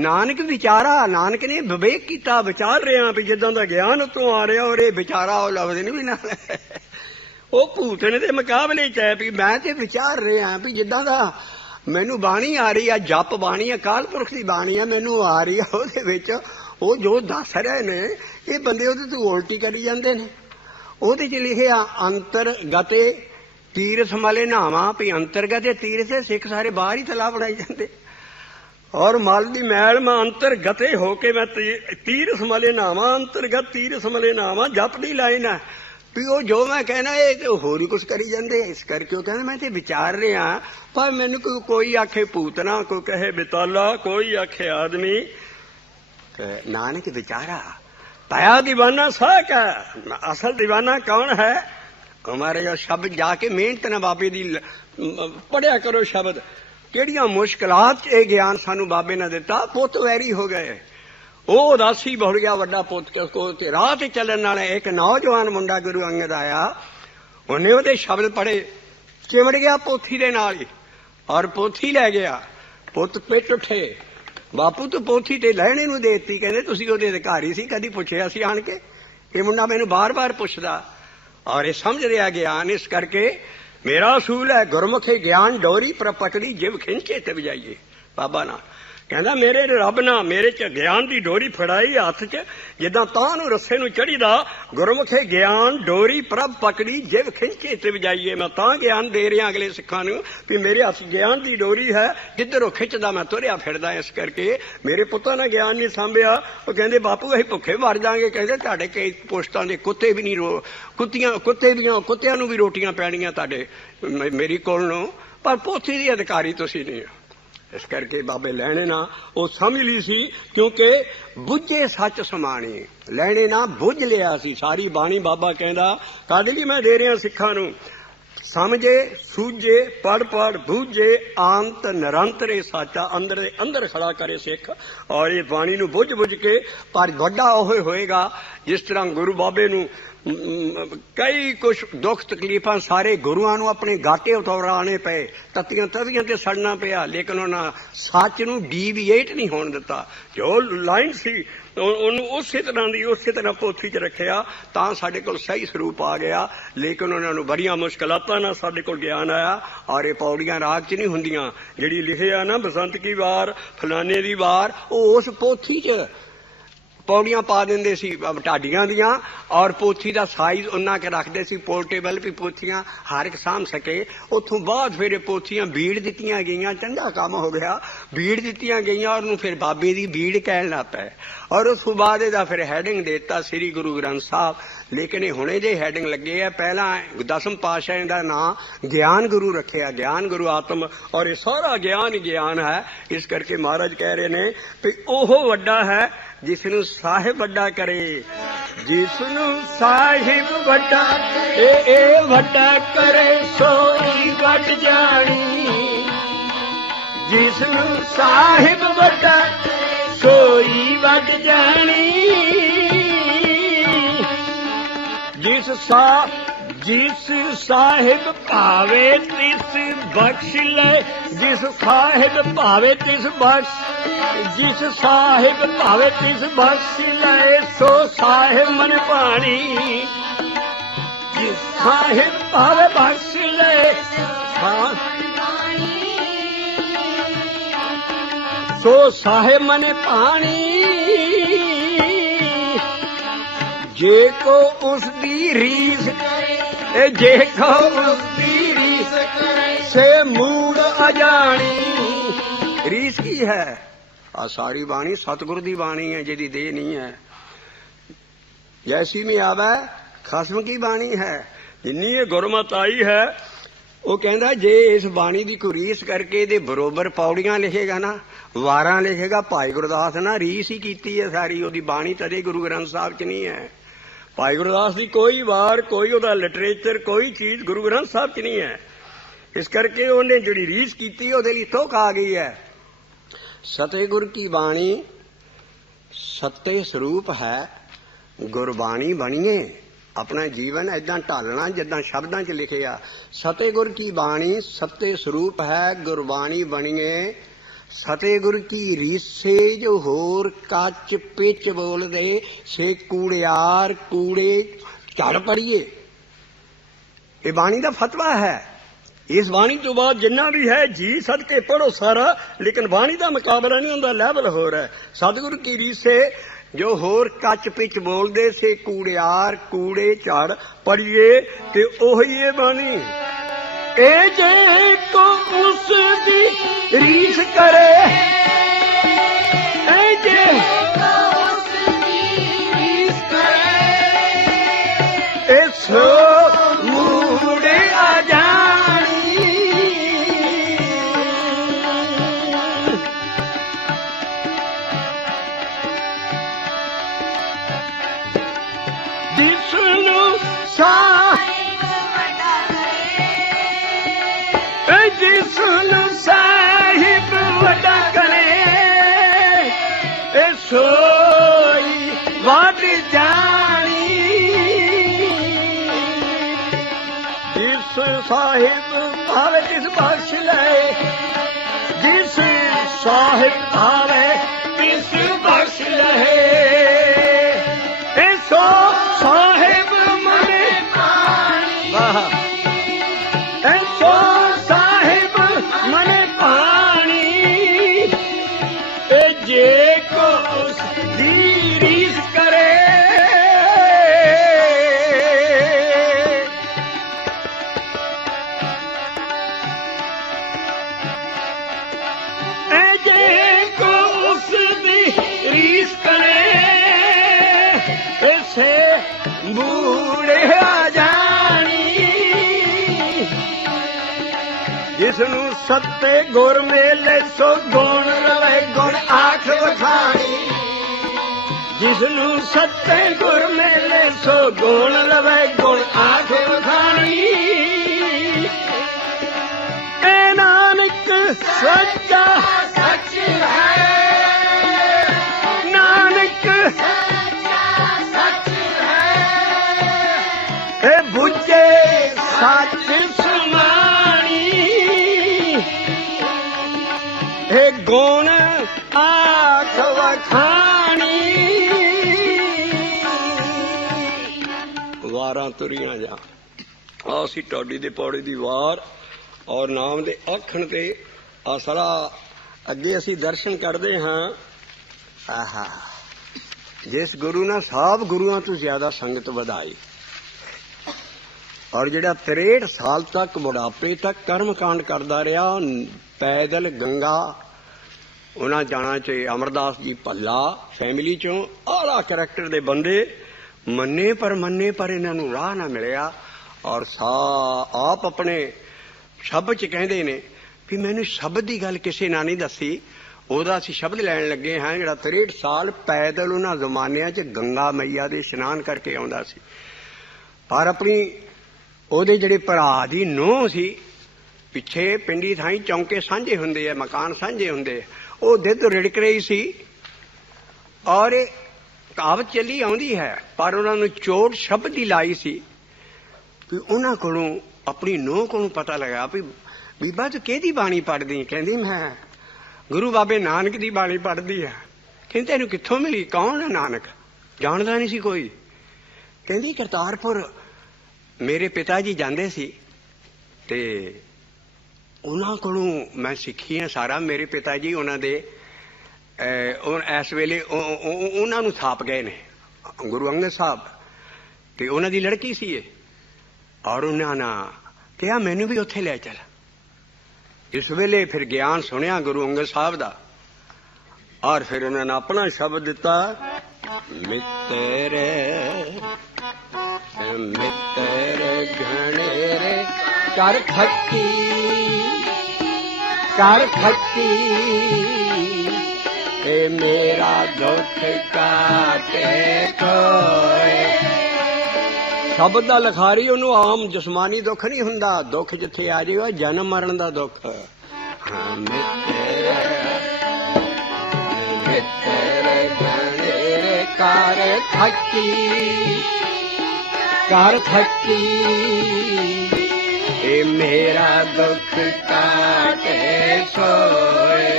ਨਾਨਕ ਵਿਚਾਰਾ ਨਾਨਕ ਨੇ ਵਿਵੇਕ ਕੀਤਾ ਵਿਚਾਰ ਰਿਹਾ ਵੀ ਜਿੱਦਾਂ ਦਾ ਗਿਆਨ ਉਤੋਂ ਆ ਰਿਹਾ ਔਰ ਇਹ ਵਿਚਾਰਾ ਉਹ ਲਫ਼ਜ਼ ਨਹੀਂ ਵੀ ਨਾਲ ਉਹ ਭੂਤਨੇ ਦੇ ਮੁਕਾਬਲੇ ਚ ਹੈ ਵੀ ਮੈਂ ਤੇ ਵਿਚਾਰ ਰਿਹਾ ਵੀ ਜਿੱਦਾਂ ਦਾ ਮੈਨੂੰ ਬਾਣੀ ਆ ਰਹੀ ਆ ਜਪ ਬਾਣੀ ਅਕਾਲ ਪੁਰਖ ਦੀ ਬਾਣੀ ਆ ਮੈਨੂੰ ਆ ਰਹੀ ਆ ਉਹਦੇ ਵਿੱਚ ਉਹ ਜੋ ਦੱਸ ਰਹੇ ਨੇ ਇਹ ਬੰਦੇ ਉਹਦੇ ਤੋਂ ਉਲਟੀ ਕਰੀ ਜਾਂਦੇ ਨੇ ਉਹਦੇ ਚ ਲਿਖਿਆ ਅੰਤਰਗਤੇ ਤੀਰਥ ਮਲੇ ਨਾਵਾਂ ਵੀ ਅੰਤਰਗਤੇ ਤੀਰਥ ਸਿੱਖ ਸਾਰੇ ਬਾਹਰ ਹੀ ਤਲਾਬ ਬਣਾਈ ਜਾਂਦੇ ਔਰ ਮਲ ਦੀ ਮੈਲ ਮੈਂ ਅੰਤਰਗਤੇ ਹੋ ਕੇ ਮੈਂ ਤੀਰਥ ਮਲੇ ਨਾਵਾਂ ਅੰਤਰਗਤ ਤੀਰਥ ਮਲੇ ਨਾਵਾਂ ਜਪ ਦੀ ਲਾਈਨ ਹੈ ਵੀ ਉਹ ਜੋ ਮੈਂ ਕਹਿਣਾ ਇਹ ਤੇ ਹੋਰ ਹੀ ਕੁਛ ਕਰੀ ਜਾਂਦੇ ਇਸ ਕਰਕੇ ਉਹ ਕਹਿੰਦੇ ਮੈਂ ਤੇ ਵਿਚਾਰ ਰਿਹਾ ਪਰ ਮੈਨੂੰ ਕੋਈ ਆਖੇ ਭੂਤਨਾ ਕੋਈ ਕਹੇ ਬਿਤਾਲਾ ਕੋਈ ਆਖੇ ਆਦਮੀ ਨਾਨਕ ਵਿਚਾਰਾ पाया दीवाना साक है असल दीवाना कौन है हमारे जो शब्द जाके मेहनत ना बाबे दी पढ़िया करो शब्द किहड़ियां मुश्किलात ये ज्ञान सानू बाबे ने दिता पुत वैरी हो गए वो उदासी बहु गया वड्डा पुत को राह ते चलण वाला एक नौजवान मुंडा गुरु अंगद आया उन्हें वो शब्द पढ़े चिमड़ गया पोथी दे नाल और पोथी लै गया पुत पिट उठे बापू तू पोथी ते लहणे नूं देती कहंदे तुसीं ओहदे अधिकारी सी कदी पुछिया सी आण के ये मुंडा मैनूं बार बार पुछदा और ये समझ रहा ज्ञान इस करके मेरा असूल है गुरमुखे ज्ञान डोरी पर पकड़ी जिव खिंचे ते बजाइए। बाबा नाल कहंदा मेरे रब ना मेरे च ज्ञान की डोरी फड़ाई हथ च जिदा तां नूं रस्से नूं चढ़ीदा गुरमुखे ज्ञान डोरी प्रभ पकड़ी जिव खिंचे ते बजाइए। मैं तां ज्ञान दे रहा अगले सिखां नूं भी मेरे हथ ज्ञान की डोरी है जिधर वो खिंचदा मैं तुरिया फिरदा। इस करके मेरे पुत्तां ने ज्ञान नहीं सांभिया। वो कहंदे बापू असीं भुखे मर जांगे। कहंदे तुहाडे कई पोस्टां दे कुत्ते भी नहीं कुत्तियां नूं भी रोटियां पैणीਆਂ तुहाडे मेरी कोल नूं पर पोथी दी अधिकारी तुसीं नहीं हो। इस करके बाबे लैणे ना वो समझ ली सी क्योंकि बुझे सच समाणी लैणे ना बुझ लिया सी सारी बाणी। बाबा कहंदा कादे लई मैं दे रहा सिखां नूं समझे सूझे पढ़ पढ़ बूझे आंत निरंतरे साचा अंदर दे अंदर खड़ा करे सिख। और ये बाणी नूं बुझ बुझ के पर वड्डा ओह होएगा जिस तरह गुरु बाबे नूं कई कुछ दुख तकलीफा सारे गुरुआं नूं अपने गाटे उतारने पे तत्तियां तवियां ते सड़ना पिया लेकिन उन्हां सच नूं डीविएट नहीं होण दिता। जो लाइन सी उन्होंने उसे तरह पोथी च रखिया तां साडे कोल सही स्वरूप आ गया। लेकिन उन्होंने बड़ियां मुश्किलातां नाल साडे कोल ज्ञान आया। और ये पौड़ियां राग च नहीं हुंदियां जिहड़ी लिखिया ना बसंत की वार फलाने दी वार वो उस पोथी च पौड़ियां पा देंदे सी ढाडियां दियां और पोथी का साइज उन्ना के रखते सी पोर्टेबल भी पोथियां हर एक साम सके। उतों बाद फिर पोथियां बीड़ दित्तियां गईयां चंगा काम हो गया बीड़ दित्तियां गईयां और फिर बाबे दी बीड़ कहन लग पे और उस बाद इहदा फिर हैडिंग देता श्री गुरु ग्रंथ साहब। लेकिन हुणे जे हैडिंग लगे है पहला 10वें पातशाह का नाम ज्ञान गुरु रखे ज्ञान गुरु आत्म और ये सारा ज्ञान ही ज्ञान है। इस करके महाराज कह रहे ने भी ओह वड्डा है जिसनू साहिब वड्डा करे जिसनू साहिब वड्डा ए वड्डा करे सोई वड जानी जिसनू साहिब वड्डा सोई वड जानी जिस साहिब भावे तिस बख्श ले जिस साहिब भावे तिस बख्श जिस साहिब भावे तिस बख्श ले सो साहिब मन पानी जिस साहिब भावे बख्श ले सो साहिब मन पानी जे को उसकी रीस जे को उसकी रीस से मूड अजानी। रीस की है आ सारी बाणी सतगुरु दी बाणी है जिहदी देह नहीं है। जैसी में आवे खसम की बाणी है जिन्नी ये गुरमत आई है। वो कहता जे इस बाणी की कोई रीस करके दे बरोबर पौड़ियां लिखेगा ना वारां लिखेगा भाई गुरदास ना रीस ही की है सारी ओदी बाणी तदे गुरु ग्रंथ साहब च नहीं है। भाई गुरदास की कोई वार कोई ओदा लिटरेचर कोई चीज गुरु ग्रंथ साहब च नहीं है। इस करके उन्हें जिहड़ी रीस की ओदे लई तुक आ गई है। सतगुर की बाणी सत्य स्वरूप है गुरबाणी बनिए अपना जीवन ऐदा ढालना जिदा शब्दां च लिखे आ। सतगुर की बाणी सत्य स्वरूप है गुरबाणी बनिए सतगुर की रीसे जो होर कच पिच बोल दे से कूड़ियार कूड़े झड़ पड़िए। ये बाणी का फतवा है। इस बाणी तो बाद जिन्ना भी है जी सदके पढ़ो सारा लेकिन बाणी का मुकाबला नहीं होंदा लेवल हो रहा है। सतगुरु की रीसे जो होर कच पिच बोल दे से कूड़ियार कूड़े झाड़ पड़िए ते ओही है बाणी। ए जे को उसकी रीस करे ए जे को उसकी रीस करे ए सो मूड़े आ जानी। जिसनु जिसनु साहिब वड्डा करे सोई वड जानी। जिस साहिब भावे तिस बख्श ले जिस साहिब भावे तिस बख्श ले सो साहिब मने पानी जिसनू सत्ते गुर मेले सो गुण रवे गुण आख वखाणी जिसनू सत्ते गुर मेले सो गुण रवे गुण आख वखाणी ए नानक सच्चा सच है नानक सच है बुझे सच समानी ए गुण आख वखाणी वारां तुरियां जा आसी टोडी दे पौड़ी दी वार और नाम दे आखण ते आसरा अगे असी दर्शन करते हाँ आहा जिस गुरु ने सब गुरुआं तो ज्यादा संगत वधाई और जिहड़ा 63 साल तक बुढ़ापे तक कर्म कांड करता रहा पैदल गंगा उन्हें जाना चाहिए अमरदास जी भला फैमिली चों आला करैक्टर दे बंदे मन्ने पर इन्हों राह ना मिलिया और आप अपने शब्द च कहते ने भी मैनू शब्द की गल किसी ना नहीं दसी ओदा असीं शब्द लैन लगे हाँ जिहड़ा 63 साल पैदल उन्हां जमानियां च गंगा मैया दे इशनान करके आउंदा सी पर अपनी ओदे जिहड़े भरा दी नूंह सी पिछे पिंडी थाई चौंके सांझे हुंदे आ मकान सांझे हुंदे वो दुध रिड़क रही सी और कहावत चली आउंदी है पर उन्होंने चोट शब्द ही लाई सी भी उन्हां कोलों अपनी नूंह कोलों पता लगा भी बीबा तू किहदी बाणी पढ़दी कहंदी मैं गुरु बाबे नानक दी बाणी पढ़दी है कहंदी तैनूं कित्थों मिली कौन है नानक जानदा नहीं सी कोई कहंदी करतारपुर मेरे पिता जी जांदे सी ते उन्हां कोलों मैं सिੱਖੀ है सारा मेरे पिता जी उन्हां दे इस वेले उन्हां नूं थाप गए ने गुरु अंगद साहब ते उन्हां दी लड़की सी और उन्हां ना कहा मैनू भी उत्थे ले चल इस वेले फिर ज्ञान सुनिया गुरु अंगद साहब दा और फिर उन्होंने अपना शब्द दिता मित्र मित्र घनेरे कर खट्टी ए मेरा दुख काटे कोए शब्द दा लखारी उन्होंने आम जिसमानी दुख नहीं हुंदा दुख जिथे आ जाए जन्म मरण दा दुख हाँ मित्र मित्र घनेरे कर खट्टी ए मेरा दुख काटे सोए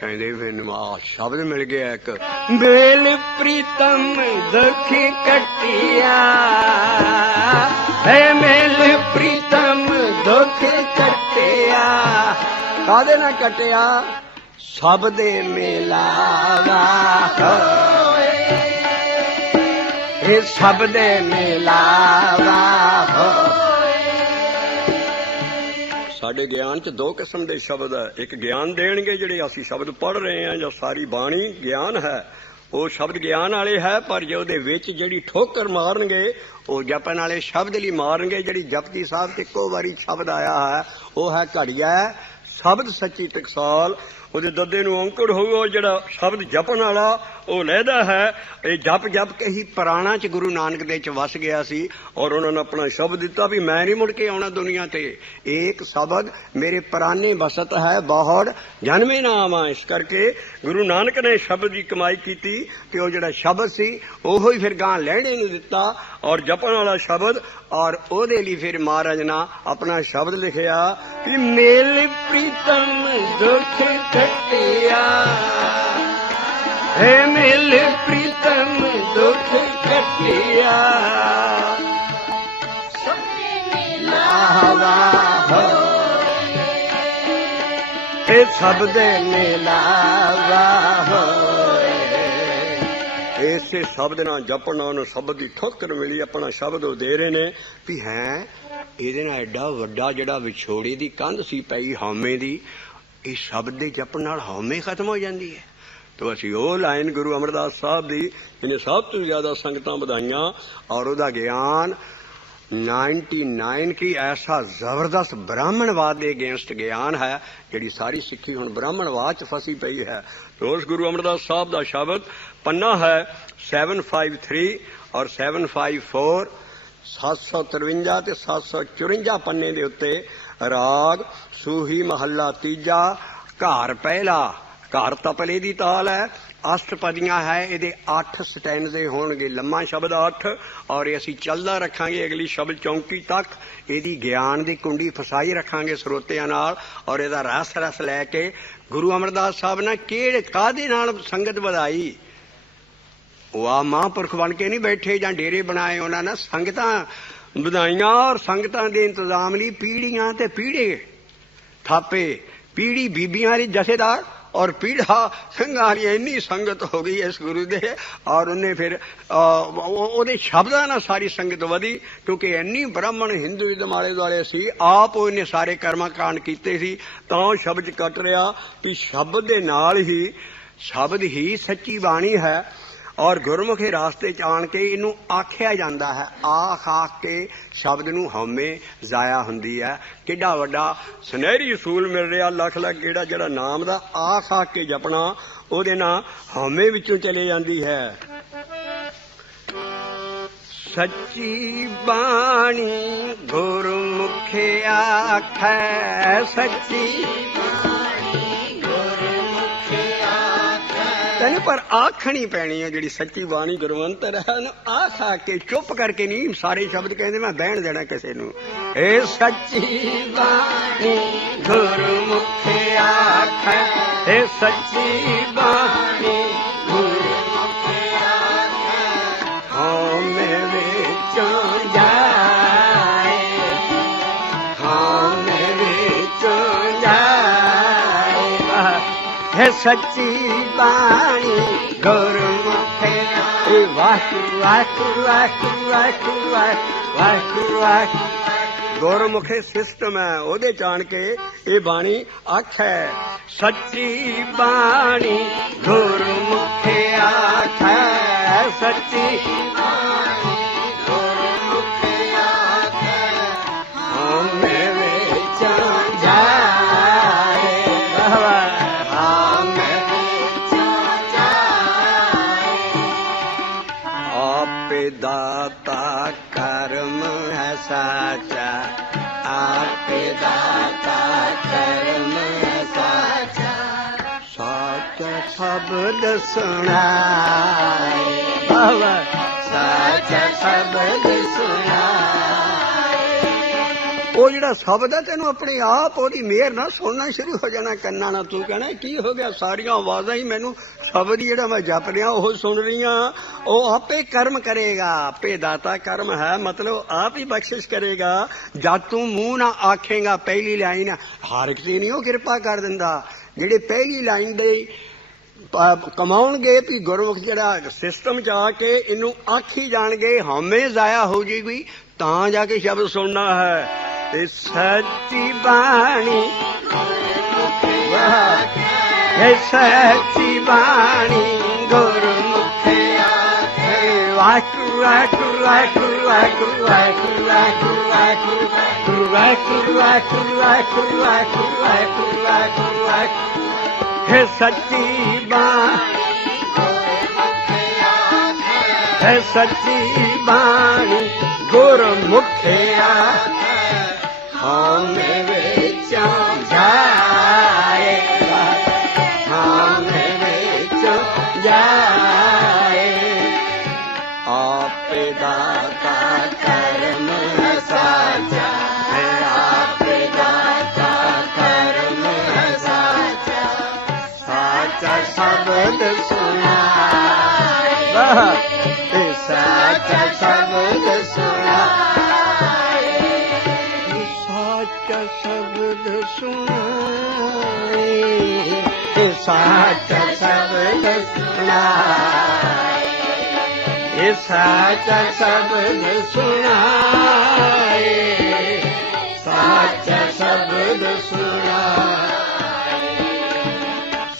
कहते फिर शब्द मिल गया एक बेल प्रीतम दुख कटिया है मेल प्रीतम दुख कटिया कादे ना कटिया शब्द मिलावा हे शब्द मिलावा साडे ज्ञान च दो किस्म के शब्द है एक ज्ञान देणगे जिहड़े असीं शब्द पढ़ रहे हैं जो सारी बाणी ज्ञान है वो शब्द ज्ञान वाले है पर जो उहदे विच जिहड़ी ठोकर मारनगे वो जपन वाले शब्द लई मारनगे जिहड़ी जपजी साहब च इक्को वारी शब्द आया है वो है घड़िया शब्द सच्ची टकसाल ਉਹਦੇ ਦੱਦੇ ਨੂੰ ਔਂਕੜ ਹੋਊ ਜਿਹੜਾ ਸ਼ਬਦ ਜਪਣ ਵਾਲਾ ਉਹ ਲਹਿਦਾ ਹੈ ਇਹ ਜਪ ਜਪ ਕੇ ਹੀ ਪੁਰਾਣਾ ਚ ਗੁਰੂ ਨਾਨਕ ਦੇ ਚ ਵਸ ਗਿਆ ਸੀ ਔਰ ਉਹਨਾਂ ਨੇ ਆਪਣਾ ਸ਼ਬਦ ਦਿੱਤਾ ਵੀ ਮੈਂ ਨਹੀਂ ਮੁੜ ਕੇ ਆਉਣਾ ਦੁਨੀਆ ਤੇ ਇੱਕ ਸ਼ਬਦ ਮੇਰੇ ਪੁਰਾਣੇ ਵਸਤ ਹੈ ਬਹੁੜ ਜਨਮੇ ਨਾ ਆਵਾਂ ਇਸ ਕਰਕੇ ਗੁਰੂ ਨਾਨਕ ਨੇ ਸ਼ਬਦ ਦੀ ਕਮਾਈ ਕੀਤੀ ਤੇ ਉਹ ਜਿਹੜਾ ਸ਼ਬਦ ਸੀ ਉਹੋ ਹੀ ਫਿਰ ਗਾਂ ਲੈਣੇ ਨੂੰ ਦਿੱਤਾ ਔਰ ਜਪਣ ਵਾਲਾ ਸ਼ਬਦ और ओदे लिए फिर महाराज ना अपना शब्द लिखिया कि मेल प्रीतम दुख कटिया हे मेल प्रीतम दुख कटिया हे शब्द मिलावा हो इसे शब्द ना जपना उन्होंने शब्द की ठोकर मिली अपना शब्द वो दे रहे ने भी है ये एडा वड्डा जड़ा विछोड़े की कंध सी पई हौमे की इस शब्द के जपन नाल हौमे खत्म हो जाती है तो असी वो लाइन गुरु अमरदास साहब की इन्हें सब तो ज्यादा संगतां बधाइयां और वह ज्ञान 99 की ऐसा जबरदस्त ब्राह्मणवाद के अगेंस्ट ज्ञान है जिहड़ी सारी सिक्खी हुण ब्राह्मणवाद च फसी पई है। तो उस गुरु अमरदास साहब का शब्द पन्ना है 753 और 754 753 ते 754 पन्ने दे उत्ते राग सूही महला तीजा घर पहला घर तपले दी ताल है अष्टपदियां है ये 8 स्टैंडे होणगे लम्मा शब्द 8 और ये असी चलदा रखांगे अगली शब्द चौंकी तक यदी ज्ञान की कुंडी फसाई रखांगे स्रोतियां नाल और यदा रस रस लैके गुरु अमरदास साहब ने किहड़े काहदे नाल संगत वधाई। वह महापुरख बन के नहीं बैठे जां डेरे बनाए उन्होंने संगतां वधाइयां और संगतां दे इंतजाम लई पीढ़ियां ते पीढ़े थापे पीढ़ी बीबियां दी जथेदार और पीढ़ा सिंघां दी इन्नी संगत हो गई इस गुरु दे और उन्हें फिर ओदे शब्दां नाल सारी संगत वधी क्योंकि इन्नी ब्राह्मण हिंदूइज्म आले दुआले सी आप इन्हें सारे कर्म कांड कीते सी तां शब्द कट रहा भी शब्द दे नाल ही शब्द ही सच्ची बाणी है और गुरमुखी रास्ते च आण के इनू आख्या जाता है आख आख के शब्द नू हौमे जाया हुंदी है। किड्डा वड्डा सुनहरी असूल मिल रहा लख लख गेड़ा जड़ा नाम दा आख आख के जपना ओदे नाल हौमे विचों चले जांदी है। सच्ची बाणी गुरमुखे आखै सच्ची पर आखनी पैनी है जी सच्ची बाणी गुरवंतर है आख आ के चुप करके नहीं सारे शब्द कहते मैं बहन देना किसी नू। ए सच्ची बाणी गुरमुखे आखै ए सच्ची बाणी गुरमुखे आखै हौमे विचों जाए हौमे विचों जाए है सच्ची बाणी गुरमुखे वाहिगुरू वाहिगुरू वाहिगुरू वाहिगुरू वाहिगुरू वाहिगुरू गुरमुखे सिस्टम है ओदे जान के ये बाणी आखै सच्ची बाणी गुरमुखे आखै सच्ची बाणी गुरमुखे आखै हौमे विचों जाए दाता कर्म है साचा आपे दाता कर्म है साचा साचा शब्द सुनाए बाबा साचा शब्द सुनाए वो जिहड़ा शब्द है तेनों अपने आप ओदी मेहर ना सुनना शुरू हो जाना कन्ना ना तू कहना की हो गया सारियां आवाज़ां ही मैनू शब्द जिहड़ा मैं जप रहा वो सुन रही वो आपे कर्म करेगा आपे दाता कर्म है मतलब आप ही बख्शिश करेगा जब तू मुंह ना आखेगा पहली लाइन हर एक नहीं वो कृपा कर दिंदा जिहड़े पहली लाइन दे कमाउणगे भी गुरमुख जिहड़ा सिस्टम च आके इनू आखी जाणगे हमें जाया हो जाएगी तां जाके शब्द सुनना है। ते सच्ची बाणी सच्ची बाणी गुरमुखे आखै वाहिगुरू वाहिगुरू वाहिगुरू वाहिगुरू वाहिगुरू वाहिगुरू वाहिगुरू वाहिगुरू वाहिगुरू वाहिगुरू वाहिगुरू वाहिगुरू वाहिगुरू हे सच्ची बाणी है सच्ची बाणी गुरमुखे आखै हौमे विचों जाए हौमे विचों जाए आपे दाता कर्म है साचा है आपे दाता कर्म है साचा साचा शब्द सुनाए साचा शब्द सुनाए साचा शब्द सुनाए साचा शब्द सुनाए साचा शब्द सुनाए साचा शब्द सुनाए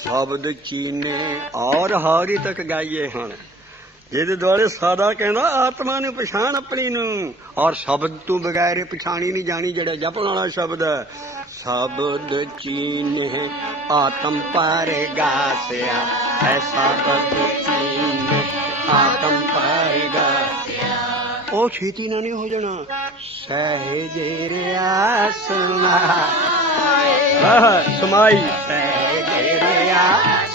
शब्द चीने और हारी तक गाइए हन ਜਿਹਦੇ ਦੁਆਲੇ ਸਾਦਾ ਕਹਿੰਦਾ ਆਤਮਾ ਨੂੰ ਪਛਾਣ ਆਪਣੀ ਨੂੰ, ਔਰ ਸ਼ਬਦ ਤੋਂ ਬਗੈਰ ਪਛਾਣੀ ਨਹੀਂ ਜਾਣੀ, ਜਿਹੜਾ ਜਪਣ ਵਾਲਾ ਸ਼ਬਦ ਹੈ। शब्द चीन्ह आत्म पर गास्या है, शब्द चीन्ह आत्म पर गास्या। ओ छेती ना नहीं हो जाना। सहजे रिया समाई, समाई सहजे रिया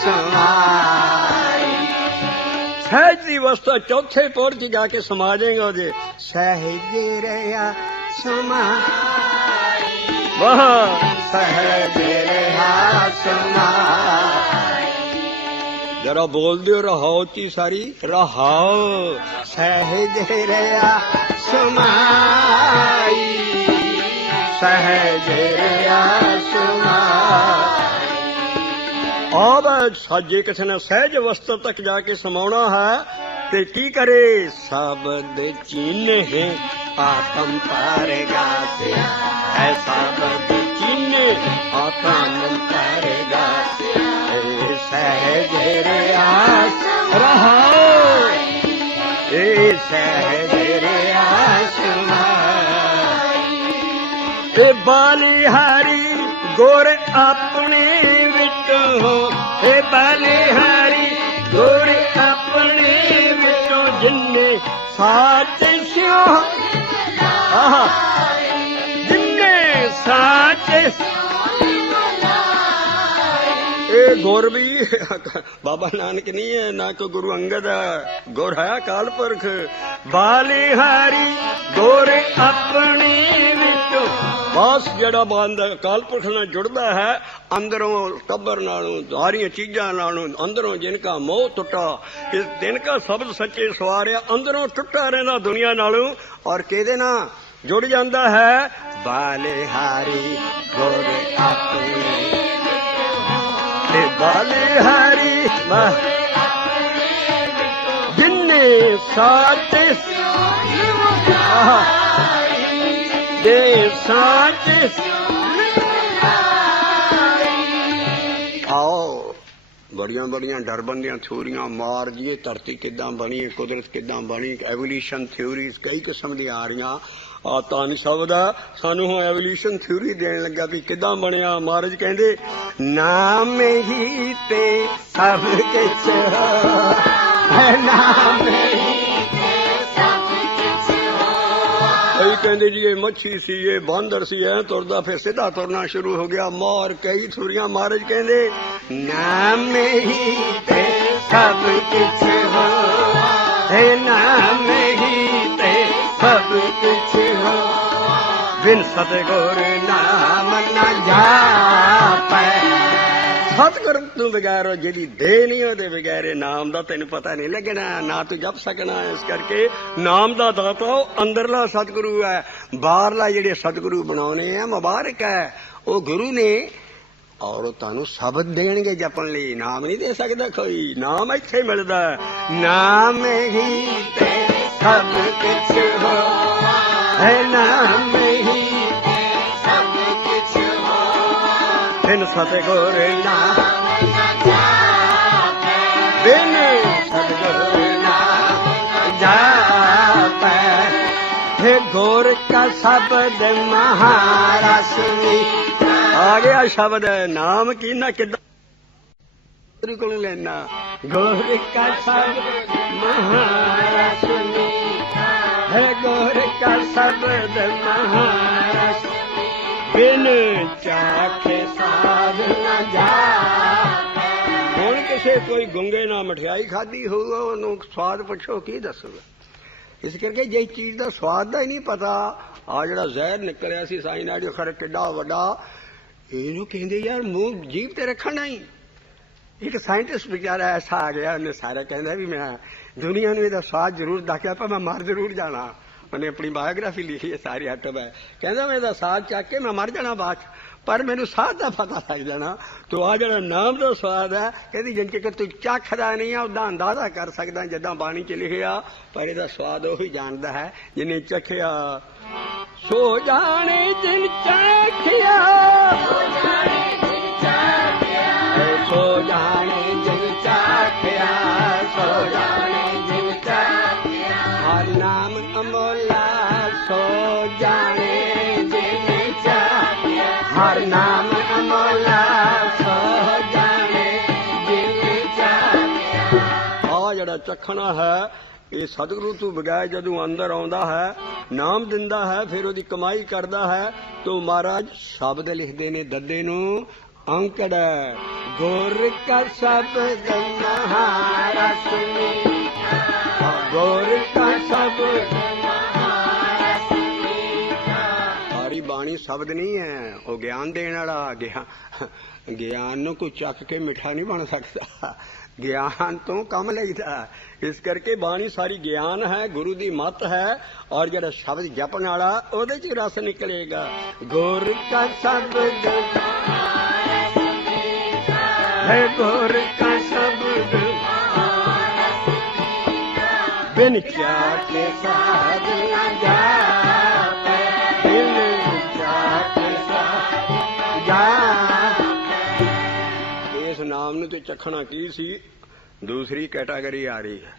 समाई। सहज की वस्तु चौथे पौर च जाके समा जाएगा। जे सहजे रिया समाई, वह सहज रहा समाई। जरा बोल दो रहाओ ची सारी, रहाओ सहज रहा समाई, सहज रहा समाई। अब साजे किसी ने सहज वस्तु तक जाके समाना है ते की करे? शब्द चिन्ह आत्म पर गास्या, ऐसा शब्द चिन्ह आत्म पर गास्या। सहज रियास रहाओ, सहज रियास माई। बलिहारी गुर अपने विचों, बलिहारी गुर अपने विचों, जिन्ने साच स्यो जिन्ने साच। ये गुर भी बाबा नानक नहीं है, ना कोई गुरु अंगद है, गुर है अकाल पुरख। बालिहारी गुर अपने विचों, बस जड़ा बंद अकाल पुरख नाल जुड़दा है, अंदरों टब्बर नालों सारियां चीजां नालों, अंदरों जिनका मोह टुटा, इस दिन का शब्द सच्चे सवारिया, अंदरों टुटा रहना दुनिया नालों, और केदे ना जुड़ जाता है? बालिहारी गुर अपने, बालिहारी जिन्ने साच दे साच। आओ बड़ियां बड़ियां डरबंदियां थ्योरियां मार जिए, धरती किदां बनी, कुदरत किदां बनी, एवोल्यूशन थ्योरीज कई किस्म दी आ रही। तानी शब्द सानू हुण एवोल्यूशन थ्योरी देण लगा भी किदां बनिया। महाराज कहंदे नाम ही ते सब कुछ है, नाम ही ते सब कुछ हो। कई कहंदे जी ये मच्छी सी, ये बांदर सी, ऐ तुरदा फिर सीधा तुरना शुरू हो गया। मार कई थ्योरियां। महाराज कहंदे नाम ही ते सब कुछ हो, है नाम ही ते सब कुछ हो। बिन सतगुर नाम न जापै, सतगुर तू बगैर जी दे नहीं होते, बगैर नाम का तेन पता नहीं लगना, ना तू जप सकना। इस करके नाम का दाता अंदरला सतगुरु है, बाहरला जेडे सतगुरु बनाने हैं मुबारक है वो गुरु ने। और तुहानू शब्द देणगे जपण लई, नाम नहीं दे सकता कोई, नाम इत्थे मिलदा। नाम ही ते सब कुछ हो, है नाम ही ते सब कुछ हो। बिन सतगुर नाम न जापै, बिन सतगुर नाम न जापै। हे गुर का शब्द महारसनी, आ गया शब्द नाम की ना किदा को लेना। गुर का शब्द महारसनी है, गुर का शब्द महारसनी, बिन चाखे साध न जापै। हुण किसे कोई गुंगे ना मठियाई खाधी होगा, उन्होंने स्वाद पुछो की दसूगा। इस करके जिस चीज का स्वाद का ही नहीं पता, आ जड़ा जहर निकलिया सी साई नाड़ी खर किड्डा वड्डा, इनू कहंदे यार मुंह जीभ ते रखना ही। एक साइंटिस्ट बेचारा ऐसा आ गया, उन्हें सारा कहंदा भी मैं दुनिया ने इहदा स्वाद जरूर दस्या, पर मैं मर जरूर जाना। उन्हें अपनी बायोग्राफी लिखी है सारी ऑटो है, कहंदा मैं इहदा स्वाद चख के मैं मर जाना बाद, पर मैनू स्वाद का पता लग जाना। तो आ जड़ा नाम का स्वाद है, कहती जिन चक्कर तू चखदा नहीं है उदा अंदाजा कर सकदा जिद्दां बाणी च लिखिया, पर इहदा स्वाद ओही जानदा है जिन्हें चखिया। सो जाने जिन चखिया, सो जाने जिन चखिया, सो जाने जिन चखिया, सो जाने जिन हर नाम अमोला सो जाने दिल चाखिया। आ जड़ा चखना है ये सतगुरु तू बगैर जदों अंदर आउंदा है नाम दिंदा है फिर ओदी कमाई करदा है तो महाराज शब्द लिखदे ने दद्दे नू अंकड़ गुर का शब्द महारस मीठा, गुर का शब्द महारस मीठा। सारी बाणी शब्द नहीं है वो ज्ञान देने वाला ज्ञान नू कोई चख के मिठा नहीं बन सकता ज्ञान तो कम लईदा इस करके बाणी सारी ज्ञान है गुरु दी मत है और जड़ा शब्द जपन वाला ओदे च रस निकलेगा। गुर का शब्द है गुर का शब्द बिन चाके साध न जापे, बिन चाके साध जापे। इस नाम नूं ते चखना की सी दूसरी कैटागरी आ रही है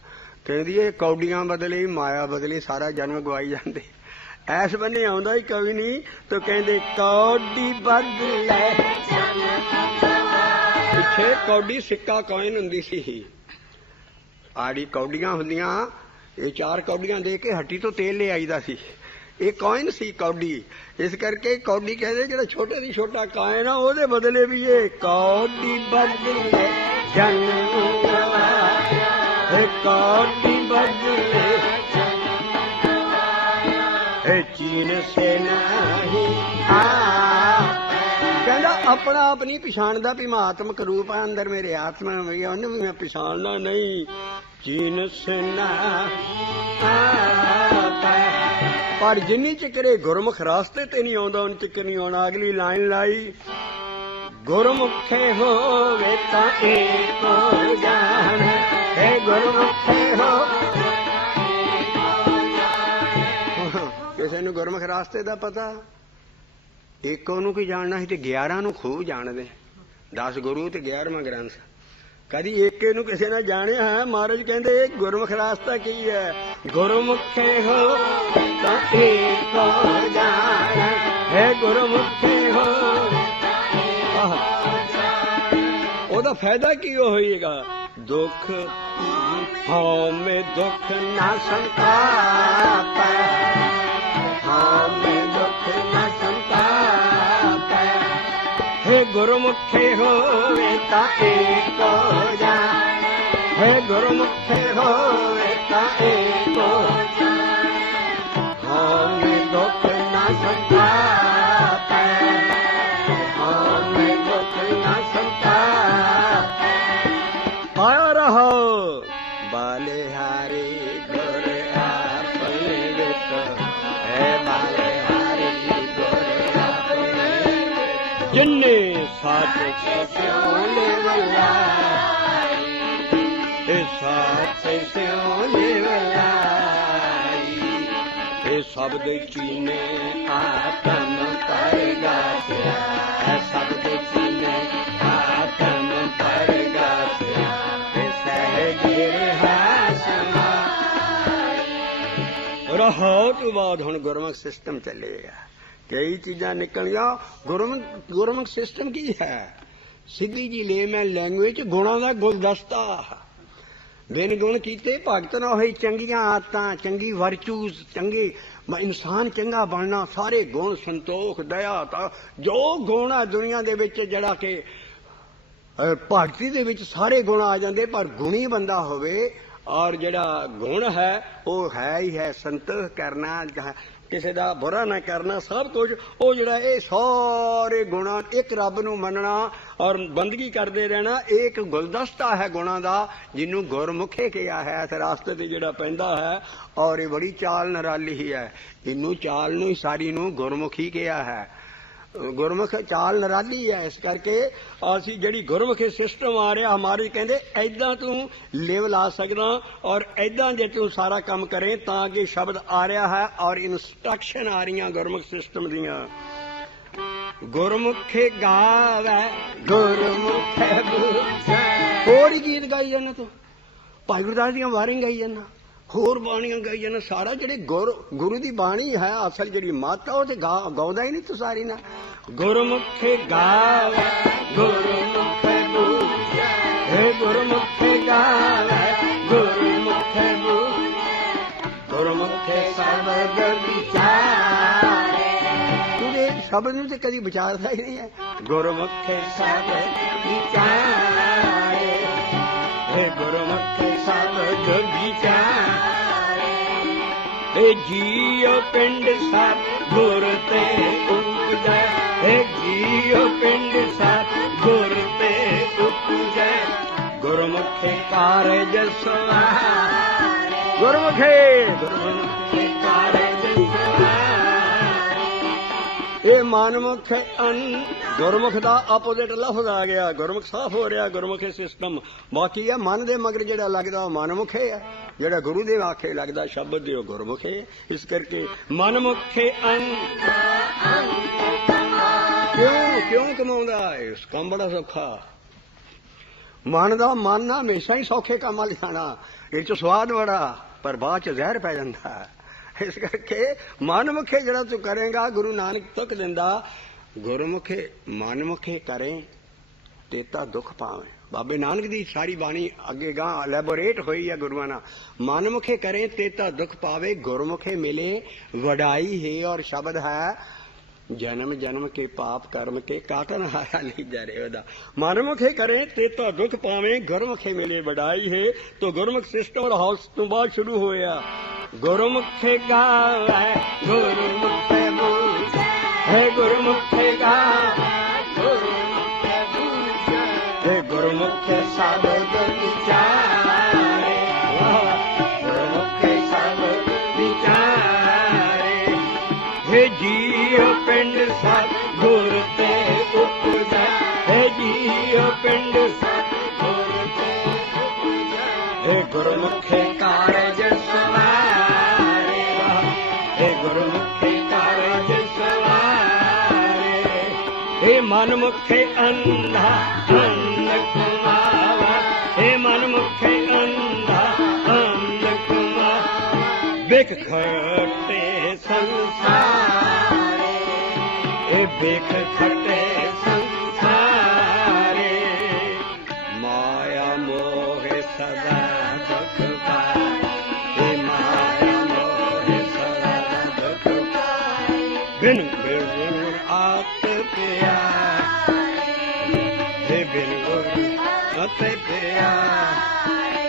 कहती है कौडियां बदली माया बदली सारा जन्म गवाई जाते ऐस बन्ने आउंदा ही कवि नहीं तो कहते कौडी बदले पिछे कौडी सिक्का कॉइन हुंदी सी आड़ी कौडियां हुंदियां ये 4 कौडियां दे के हट्टी तो तेल ले आईदा सी ये कॉइन सी कौडी इस करके कौडी कहते जो छोटे सी छोटा कॉइन आ ओदे बदले भी ये कौडी बदले जन्म गवाया, कौडी बदले चीन से नहीं कहना अपना आप नहीं पछाणदा भी मैं आत्मक रूप है अंदर मेरे आत्मा में उन्हें भी मैं पछाणना नहीं चीन से पर जिन्नी चिकरे गुरमुख रास्ते ते नहीं आउंदा उन चिकर नहीं आउणा। अगली लाइन लाई गुरमुखे होवे तां एको जान है गुरमुखे हो किसी नूं गुरमुख रास्ते दा पता एको नूं की जानना ही ते 11 नूं खूब जाणदे 10 गुरु ते 11वां ग्रंथ कदी एके नूं किसी ने जाणिया है महाराज कहंदे गुरमुख रास्ता की है गुरमुखे हो तां एको जान है गुरमुखे हो ओदा फायदा की होएगा दुख हाँ में दुख ना संताप हाँ में दुख ना संताप हे गुरमुखे होवे ता एको जान हे गुरमुखे होवे ता एको जान हाँ में दुख ना संताप हाँ में दुख ना संताप आया रहो बालिहारी गुर आपने वित है बालिहारी गुर आपने जिन्ने साथ से होने वाला साथ से होने वाला ये शब्द चीने आत्म परगा से शब्द चीने आत्म परगा से रहो तो बाद हुण गुरमुख सिस्टम चलेगा कई चीजा निकलिया गुरमुख सिस्टम की है सीधी जी ले मैं लैंग्वेज गुणा का गुलदस्ता बिन गुण कीते भगत ना होई चंगियां आदतां चंगी वर्चूज चंगे इंसान चंगा बनना सारे गुण संतोख दया जो गुण है दुनिया दे विच जड़ा के भगती दे विच सारे गुण आ जाते पर गुणी बंदा होवे और जड़ा गुण है वो है ही है संतोख करना किसी का बुरा ना करना सब कुछ वो जड़ा ये सारे गुणा एक रब नूं मनना और बंदगी करते रहना एक गुलदस्ता है गुणा का जिन्हों गुरमुखे किया है इस रास्ते से जड़ा पैंदा है और ये बड़ी चाल निराली ही है इनू चाल नूं सारी नूं गुरमुखी किया है गुरमुख चाल निराली है इस करके असी जी गुरमुखी सिस्टम आ रहा हमारे कहते ऐदा तू लिव ला सकदा और ऐदा जे तू सारा काम करें ताकि शब्द आ रहा है और इंस्ट्रक्शन आ रही गुरमुख सिस्टम दियां गुरमुखे गावे गुरमुखे होर ही गीत गाई जाना तू भाई गुरदास दियां वारें गाई जाना होर बाणियां गाई जाना सारा जेडे गुरु दी बाणी है असल जेडी मत आ ते गाउंदा ही नहीं तू सारी ना। गुरमुखे गावे गुरमुखे बूझे हे गुरमुखे गावे गुरमुखे बूझे गुरमुखे शब्द विचारे। तूने शब्द नूं ते कदी विचारदा ही नहीं है। गुरमुखे शब्द विचारे हे गुरमुखे शब्द विचारे। हे जियो पिंड सब गुर ते उपजै हे जियो पिंड सब गुर ते उपजै। गुरमुखे कारज सवारे गुरमुखे कारज सवारे। ये मनमुख अन गुरमुख का अपोजिट लफ्ज आ गया। गुरमुख साफ हो रहा गुरमुखे सिस्टम। बाकी है मन दे मगर जेड़ा लगदा मनमुखे है जेड़ा गुरु दे आखे लगदा शब्द दे गुरमुखे। इस करके मनमुखे अन क्यों कमाउंदा है इस काम बड़ा सौखा। मन दा मन हमेशा ही सौखे काम वाल जाना इस स्वाद बड़ा पर बाद च जहर पै जांदा। इस करके मनमुखे जेड़ा तू करेगा गुरु नानक तुक दिंदा गुरमुखे मनमुखे करें तेता दुख पावे। बाबे नानक दी सारी बाणी अगे गां एलैबोरेट हुई है गुरुआं नाल। मनमुखे करें तेता दुख पावे गुरमुखे मिले वडाई है। और शब्द है जन्म जन्म के पाप कर्म के काटन हारा नहीं जरे ओदा। मनमुखे करें तेता दुख पावे गुरमुखे मिले वडाई है। तो गुरमुख सिस्टम और हाउस तो बाद शुरू होया। गुरमुखे गावे गुरमुखे बूझे हे गुरमुखे गावे गुरमुखे बूझे हे गुरमुखे शब्द विचारे गुरमुखे शब्द विचारे। हे जियो पिंड सब गुर ते उपजै हे जियो पिंड सब गुर ते उपजै। हे गुरमुखे कारज सवारे हे गुरमुखे कारज सवारे। हे मनमुखे अंधा अन्न कमावा हे मनमुखे अंधा अन्न कमावा। बिख खटे संसारे हे बिख खटे संसारे। माया मोह सदा दुख पाए हे माया मोह सदा दुख पाए। बिन गुरु आत प्यारे हे बिन गुरु आत प्यारे।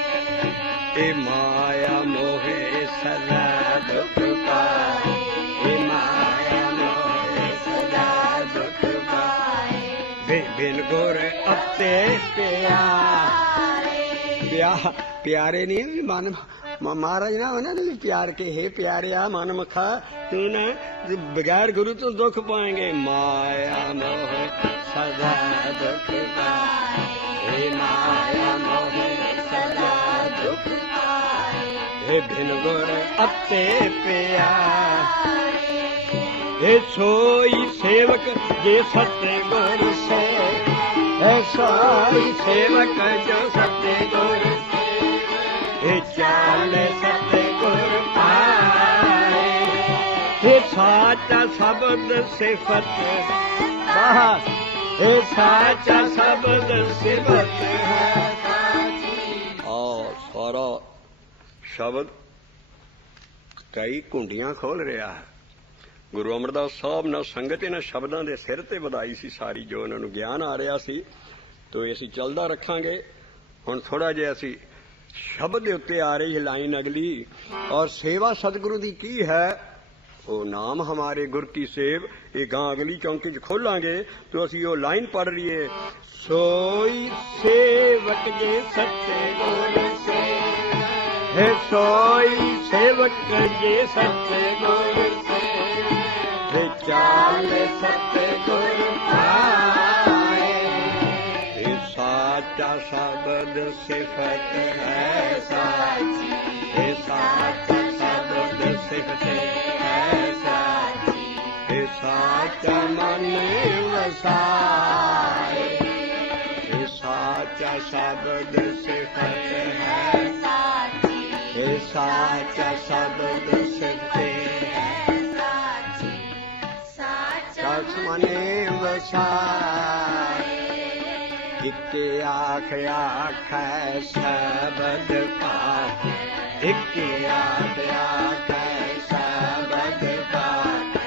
हे माया मोह सदा दुख पाए हे माया मोह सदा दुख पाए। बिन गुर अते प्यारे नहीं मन महाराज ना उन्होंने भी प्यार के हे प्यारे आ मन मखा तू ना बगैर गुरु तो दुख पाएंगे। माया मोह सदा दुख पाए हे माया मोह सदा दुख पाए। हे बिन गुर अते प्यारे हे सोई सेवक जे सत्य गुर से हे सोई सेवक जो सत्य गुर से। हे चाले सत्य गुर पाए हे साचा शब्द सिफत हे साचा शब्द सिफत है। सारा शब्द कई कुंडियां खोल रहा है। गुरु अमरदास साहब ने संगत इन्हां शब्दां दे सिर ते वधाई सी सारी जो उन्हां नूं ज्ञान आ रहा सी। तो असीं चलदा रखांगे। हुण थोड़ा जिहा असीं शब्द दे उत्ते आ रही है लाइन अगली। और सेवा सतगुरु दी की है वो नाम हमारे गुर की सेव। ये गां अगली चौंकी च खोलांगे तो असीं वो लाइन पढ़ रही है। सोई सेवक जे सत्य गुर से है सोई सेवक जे सत्य गुर से। हे चाल सत्य गुर पाए हे साचा शब्द सिफत है साची हे साचा शब्द सिफत है साची। हे साचा मन वसाए हे साचा शब्द सिफत है साची हे साचा शब्द सिद्धे कस मने वसाए इके आख आखै शब्द पाठ इके आख आखै शब्द पाठ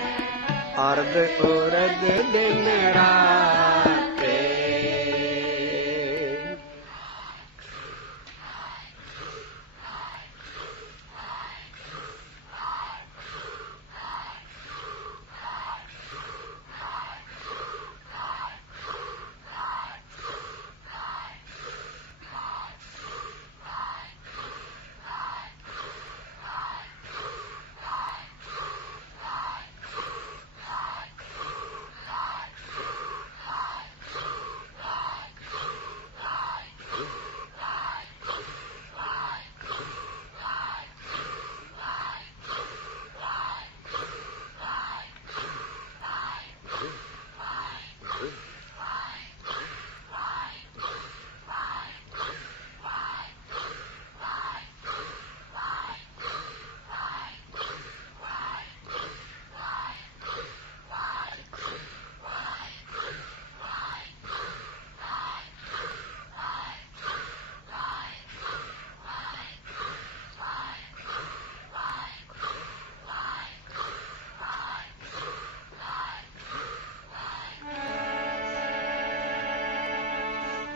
अर्ध उर्ध दिन राते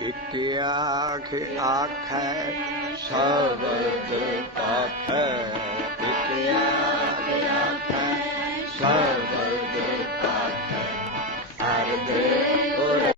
इके आख आखै शब्द पाठ इके